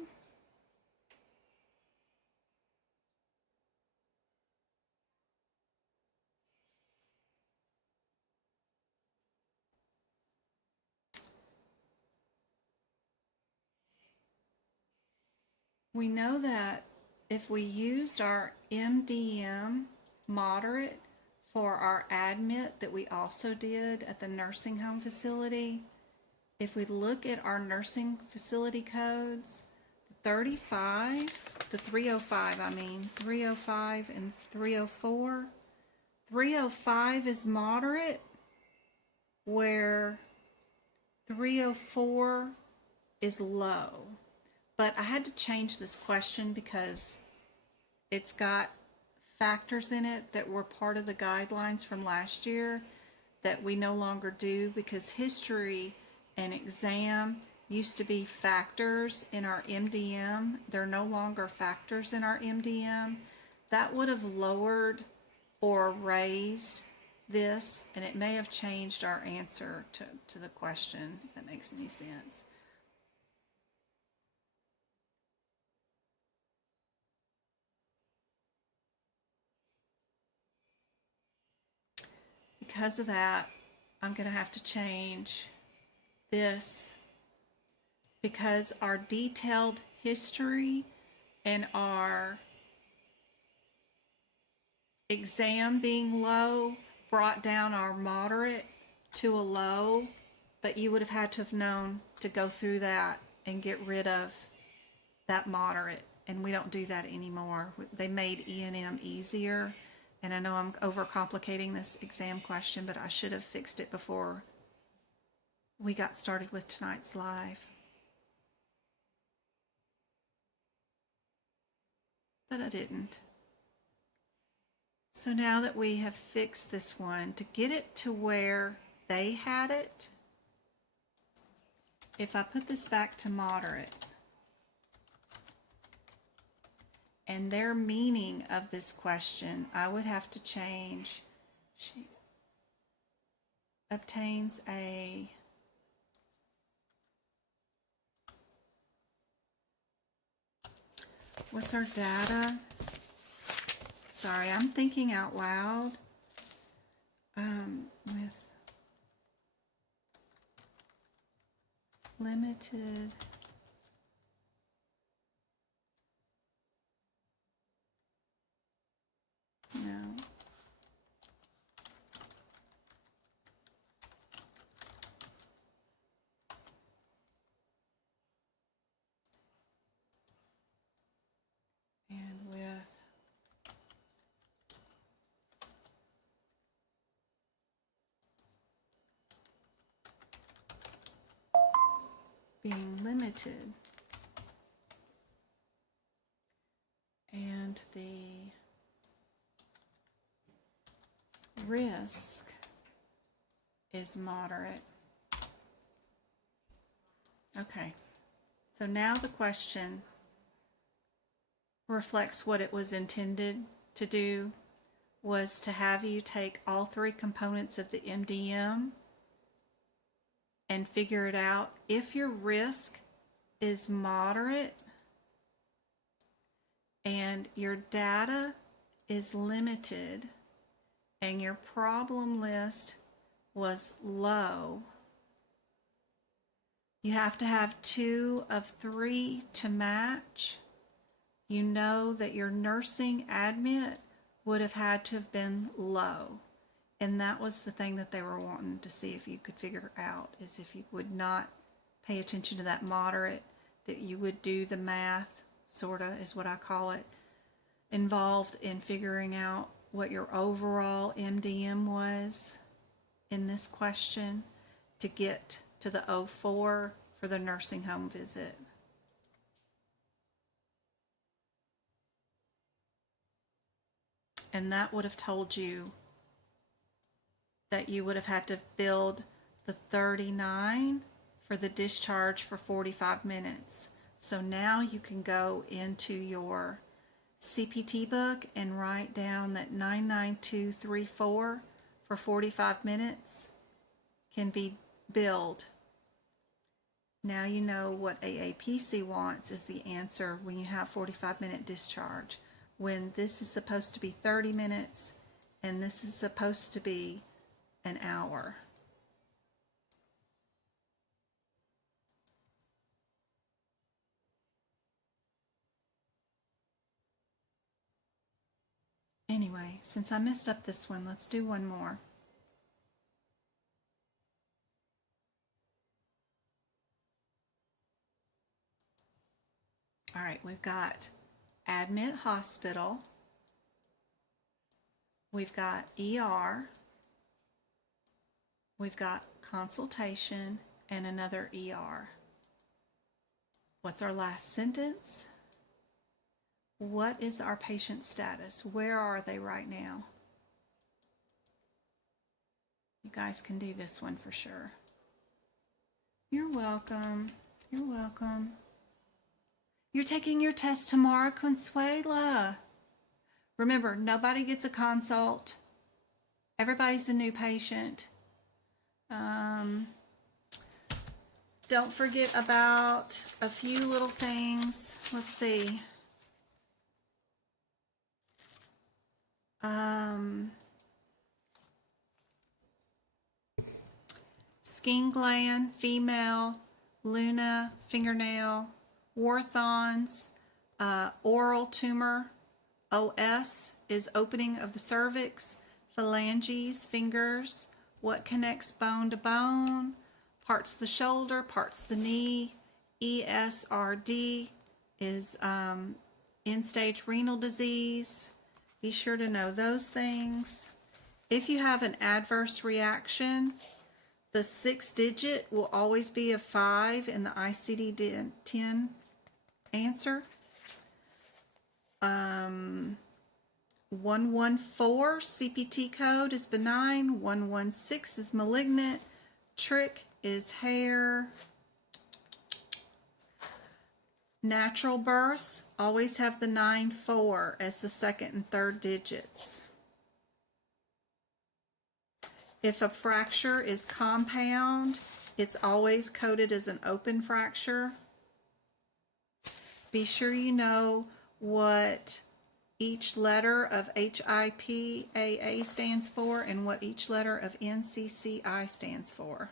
We know that if we used our MDM moderate for our admit that we also did at the nursing home facility, if we look at our nursing facility codes, the 35, the 305, 305 and 304, 305 is moderate, where 304 is low. But I had to change this question because it's got factors in it that were part of the guidelines from last year that we no longer do, because history and exam used to be factors in our MDM. They're no longer factors in our MDM. That would have lowered or raised this, and it may have changed our answer to the question, if that makes any sense. Because of that, I'm going to have to change this, because our detailed history and our exam being low brought down our moderate to a low, but you would have had to have known to go through that and get rid of that moderate, and we don't do that anymore. They made E&M easier. And I know I'm overcomplicating this exam question, but I should have fixed it before we got started with tonight's live. But I didn't. So now that we have fixed this one, to get it to where they had it, if I put this back to moderate, and their meaning of this question, I would have to change, she obtains a what's our data? Sorry, I'm thinking out loud. With limited and with being limited, and the risk is moderate. Okay, so now the question reflects what it was intended to do, was to have you take all three components of the MDM and figure it out. If your risk is moderate and your data is limited and your problem list was low, you have to have 2 of 3 to match. You know that your nursing admit would have had to have been low. And that was the thing that they were wanting to see if you could figure out, is if you would not pay attention to that moderate, that you would do the math, sorta is what I call it, involved in figuring out what your overall MDM was in this question to get to the 04 for the nursing home visit. and that would have told you that you would have had to build the 39 for the discharge for 45 minutes. So now you can go into your CPT book and write down that 99234 for 45 minutes can be billed. Now you know what AAPC wants is the answer when you have 45-minute discharge. When this is supposed to be 30 minutes and this is supposed to be an hour. Anyway, since I messed up this one, let's do one more. All right, we've got admit hospital. We've got ER. We've got consultation and another ER. What's our last sentence? What is our patient status? Where are they right now? You guys can do this one for sure. You're welcome. You're welcome. You're taking your test tomorrow, Consuela. Remember, nobody gets a consult. Everybody's a new patient. Don't forget about a few little things. Let's see. Skin gland, female, Luna, fingernail, Warthons, oral tumor, OS is opening of the cervix, phalanges, fingers, what connects bone to bone, parts of the shoulder, parts of the knee, ESRD is end-stage renal disease. Be sure to know those things. If you have an adverse reaction, the 6th digit will always be a 5 in the ICD-10 answer. 114 CPT code is benign. 116 is malignant. Trick is hair. Natural births always have the 9-4 as the 2nd and 3rd digits. If a fracture is compound, it's always coded as an open fracture. Be sure you know what each letter of HIPAA stands for and what each letter of NCCI stands for.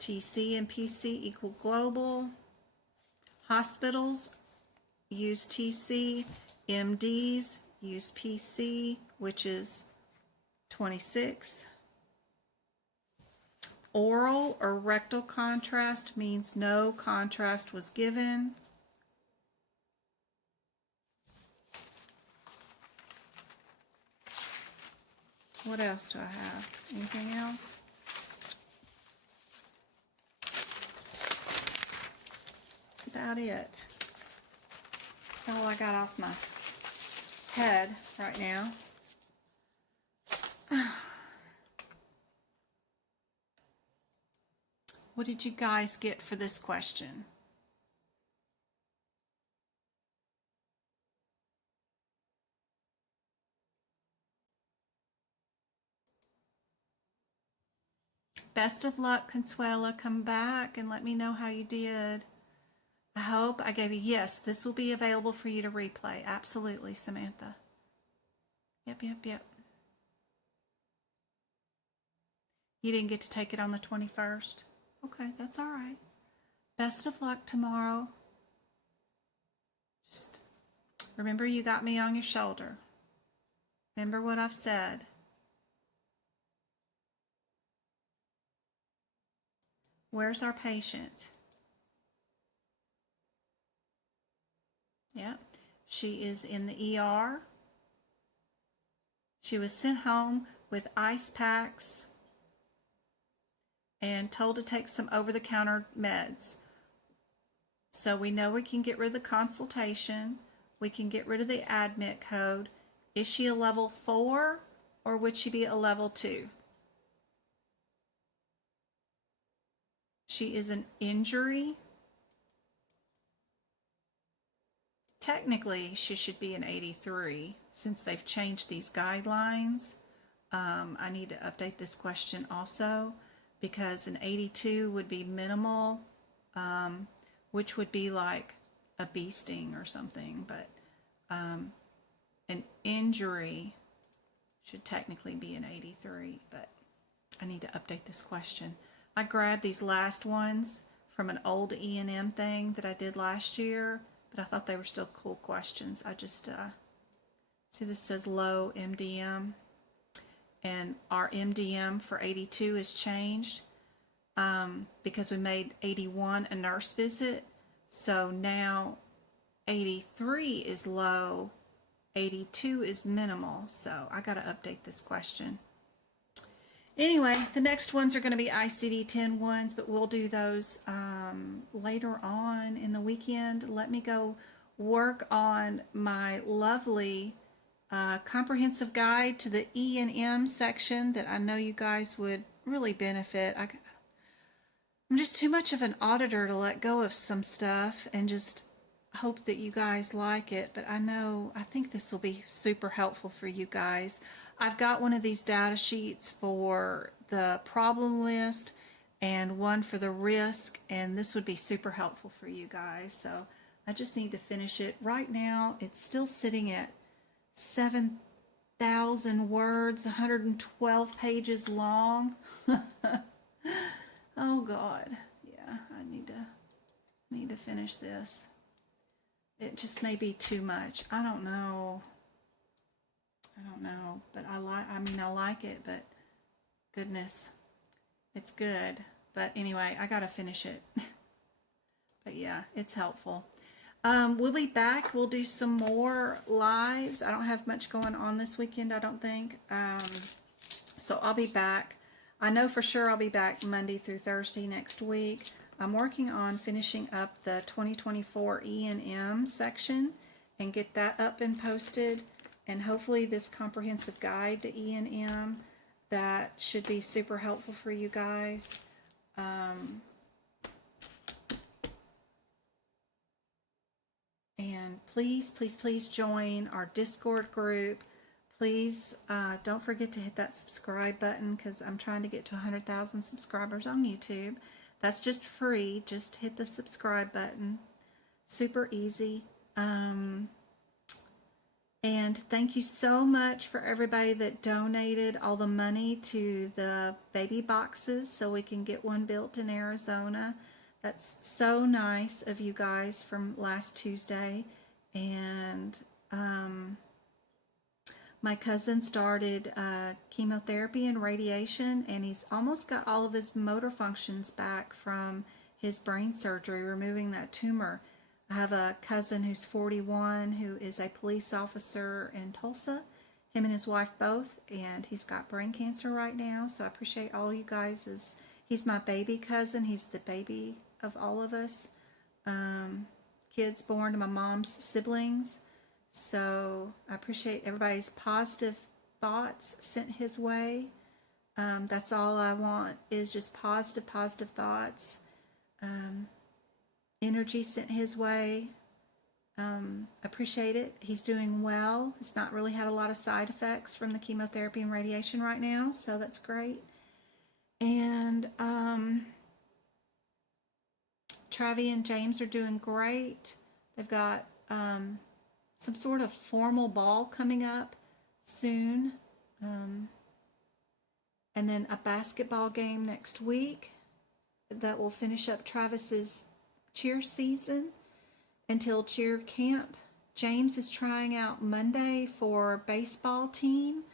TC and PC equal global. Hospitals use TC. MDs use PC, which is 26. Oral or rectal contrast means no contrast was given. What else do I have? Anything else? That's about it. That's all I got off my head right now. What did you guys get for this question? Best of luck, Consuela. Come back and let me know how you did. I hope I gave you, yes, this will be available for you to replay. Absolutely, Samantha. Yep. You didn't get to take it on the 21st? Okay, that's all right. Best of luck tomorrow. Just remember you got me on your shoulder. Remember what I've said. Where's our patient? Yeah, she is in the ER. She was sent home with ice packs and told to take some over-the-counter meds. So we know we can get rid of the consultation. We can get rid of the admit code. Is she a level 4 or would she be a level 2? She is an injury. Technically, she should be an 83 since they've changed these guidelines. I need to update this question also because an 82 would be minimal, which would be like a bee sting or something, but an injury should technically be an 83, but I need to update this question. I grabbed these last ones from an old E&M thing that I did last year, but I thought they were still cool questions. I just, see this says low MDM, and our MDM for 82 is changed because we made 81 a nurse visit. So now 83 is low, 82 is minimal. So I got to update this question. Anyway, the next ones are going to be ICD-10 ones, but we'll do those later on in the weekend. Let me go work on my lovely comprehensive guide to the E&M section that I know you guys would really benefit. I'm just too much of an auditor to let go of some stuff and just hope that you guys like it, but I think this will be super helpful for you guys. I've got one of these data sheets for the problem list and one for the risk, and this would be super helpful for you guys. So I just need to finish it. Right now, it's still sitting at 7,000 words, 112 pages long. Oh God, yeah, I need to finish this. It just may be too much. I don't know, but I like it, but goodness, it's good. But anyway, I gotta finish it. But yeah, it's helpful. We'll be back. We'll do some more lives. I don't have much going on this weekend, I don't think. So I'll be back. I know for sure I'll be back Monday through Thursday next week. I'm working on finishing up the 2024 E&M section and get that up and posted. And hopefully this comprehensive guide to E&M, that should be super helpful for you guys. And please, please, please join our Discord group. Please don't forget to hit that subscribe button because I'm trying to get to 100,000 subscribers on YouTube. That's just free. Just hit the subscribe button. Super easy. And thank you so much for everybody that donated all the money to the baby boxes so we can get one built in Arizona. That's so nice of you guys from last Tuesday. And my cousin started chemotherapy and radiation, and he's almost got all of his motor functions back from his brain surgery, removing that tumor. I have a cousin who's 41 who is a police officer in Tulsa, him and his wife both, and he's got brain cancer right now. So I appreciate all you guys. He's my baby cousin. He's the baby of all of us. Kids born to my mom's siblings. So I appreciate everybody's positive thoughts sent his way. That's all I want is just positive thoughts. Energy sent his way. Appreciate it. He's doing well. He's not really had a lot of side effects from the chemotherapy and radiation right now, so that's great. And Travi and James are doing great. They've got some sort of formal ball coming up soon. And then a basketball game next week that will finish up Travis's cheer season until cheer camp. James is trying out Monday for baseball team.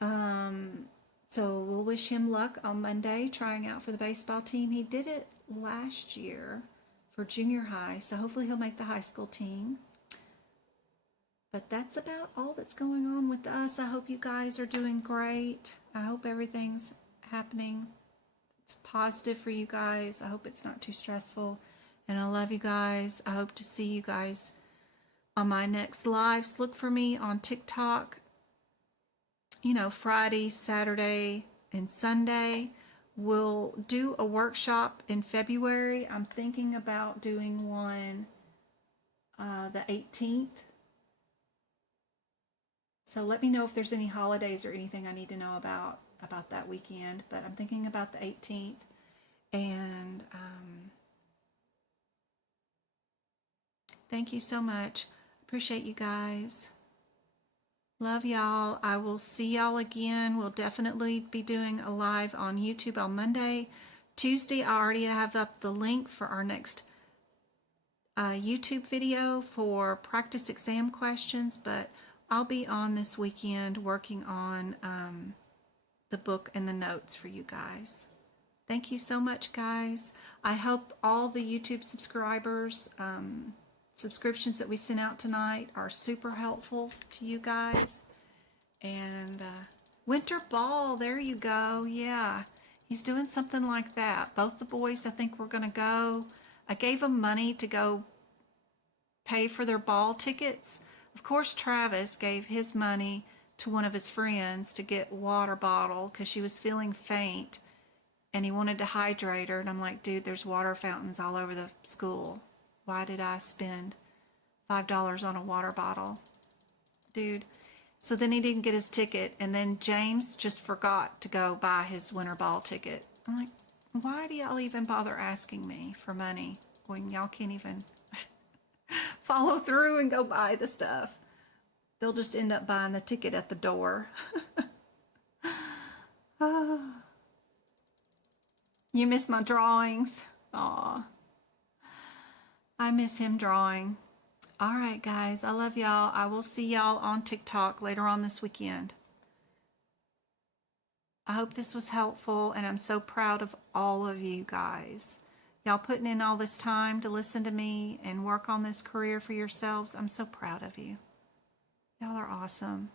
So we'll wish him luck on Monday trying out for the baseball team. He did it last year for junior high, so hopefully he'll make the high school team. But that's about all that's going on with us. I hope you guys are doing great. I hope everything's happening it's positive for you guys. I hope it's not too stressful. And I love you guys. I hope to see you guys on my next lives. Look for me on TikTok, you know, Friday, Saturday, and Sunday. We'll do a workshop in February. I'm thinking about doing one the 18th. So let me know if there's any holidays or anything I need to know about that weekend. But I'm thinking about the 18th. And thank you so much. Appreciate you guys. Love y'all. I will see y'all again. We'll definitely be doing a live on YouTube on Monday. Tuesday, I already have up the link for our next YouTube video for practice exam questions, but I'll be on this weekend working on the book and the notes for you guys. Thank you so much, guys. I hope all the YouTube subscribers, subscriptions that we sent out tonight are super helpful to you guys. And winter ball, there you go. Yeah, he's doing something like that. Both the boys, I think, were going to go. I gave them money to go pay for their ball tickets. Of course, Travis gave his money to one of his friends to get water bottle because she was feeling faint and he wanted to hydrate her. And I'm like, dude, there's water fountains all over the school. Why did I spend $5 on a water bottle? Dude. So then he didn't get his ticket. And then James just forgot to go buy his winter ball ticket. I'm like, why do y'all even bother asking me for money when y'all can't even follow through and go buy the stuff? They'll just end up buying the ticket at the door. You miss my drawings? Aw. I miss him drawing. All right, guys. I love y'all. I will see y'all on TikTok later on this weekend. I hope this was helpful, and I'm so proud of all of you guys. Y'all putting in all this time to listen to me and work on this career for yourselves. I'm so proud of you. Y'all are awesome.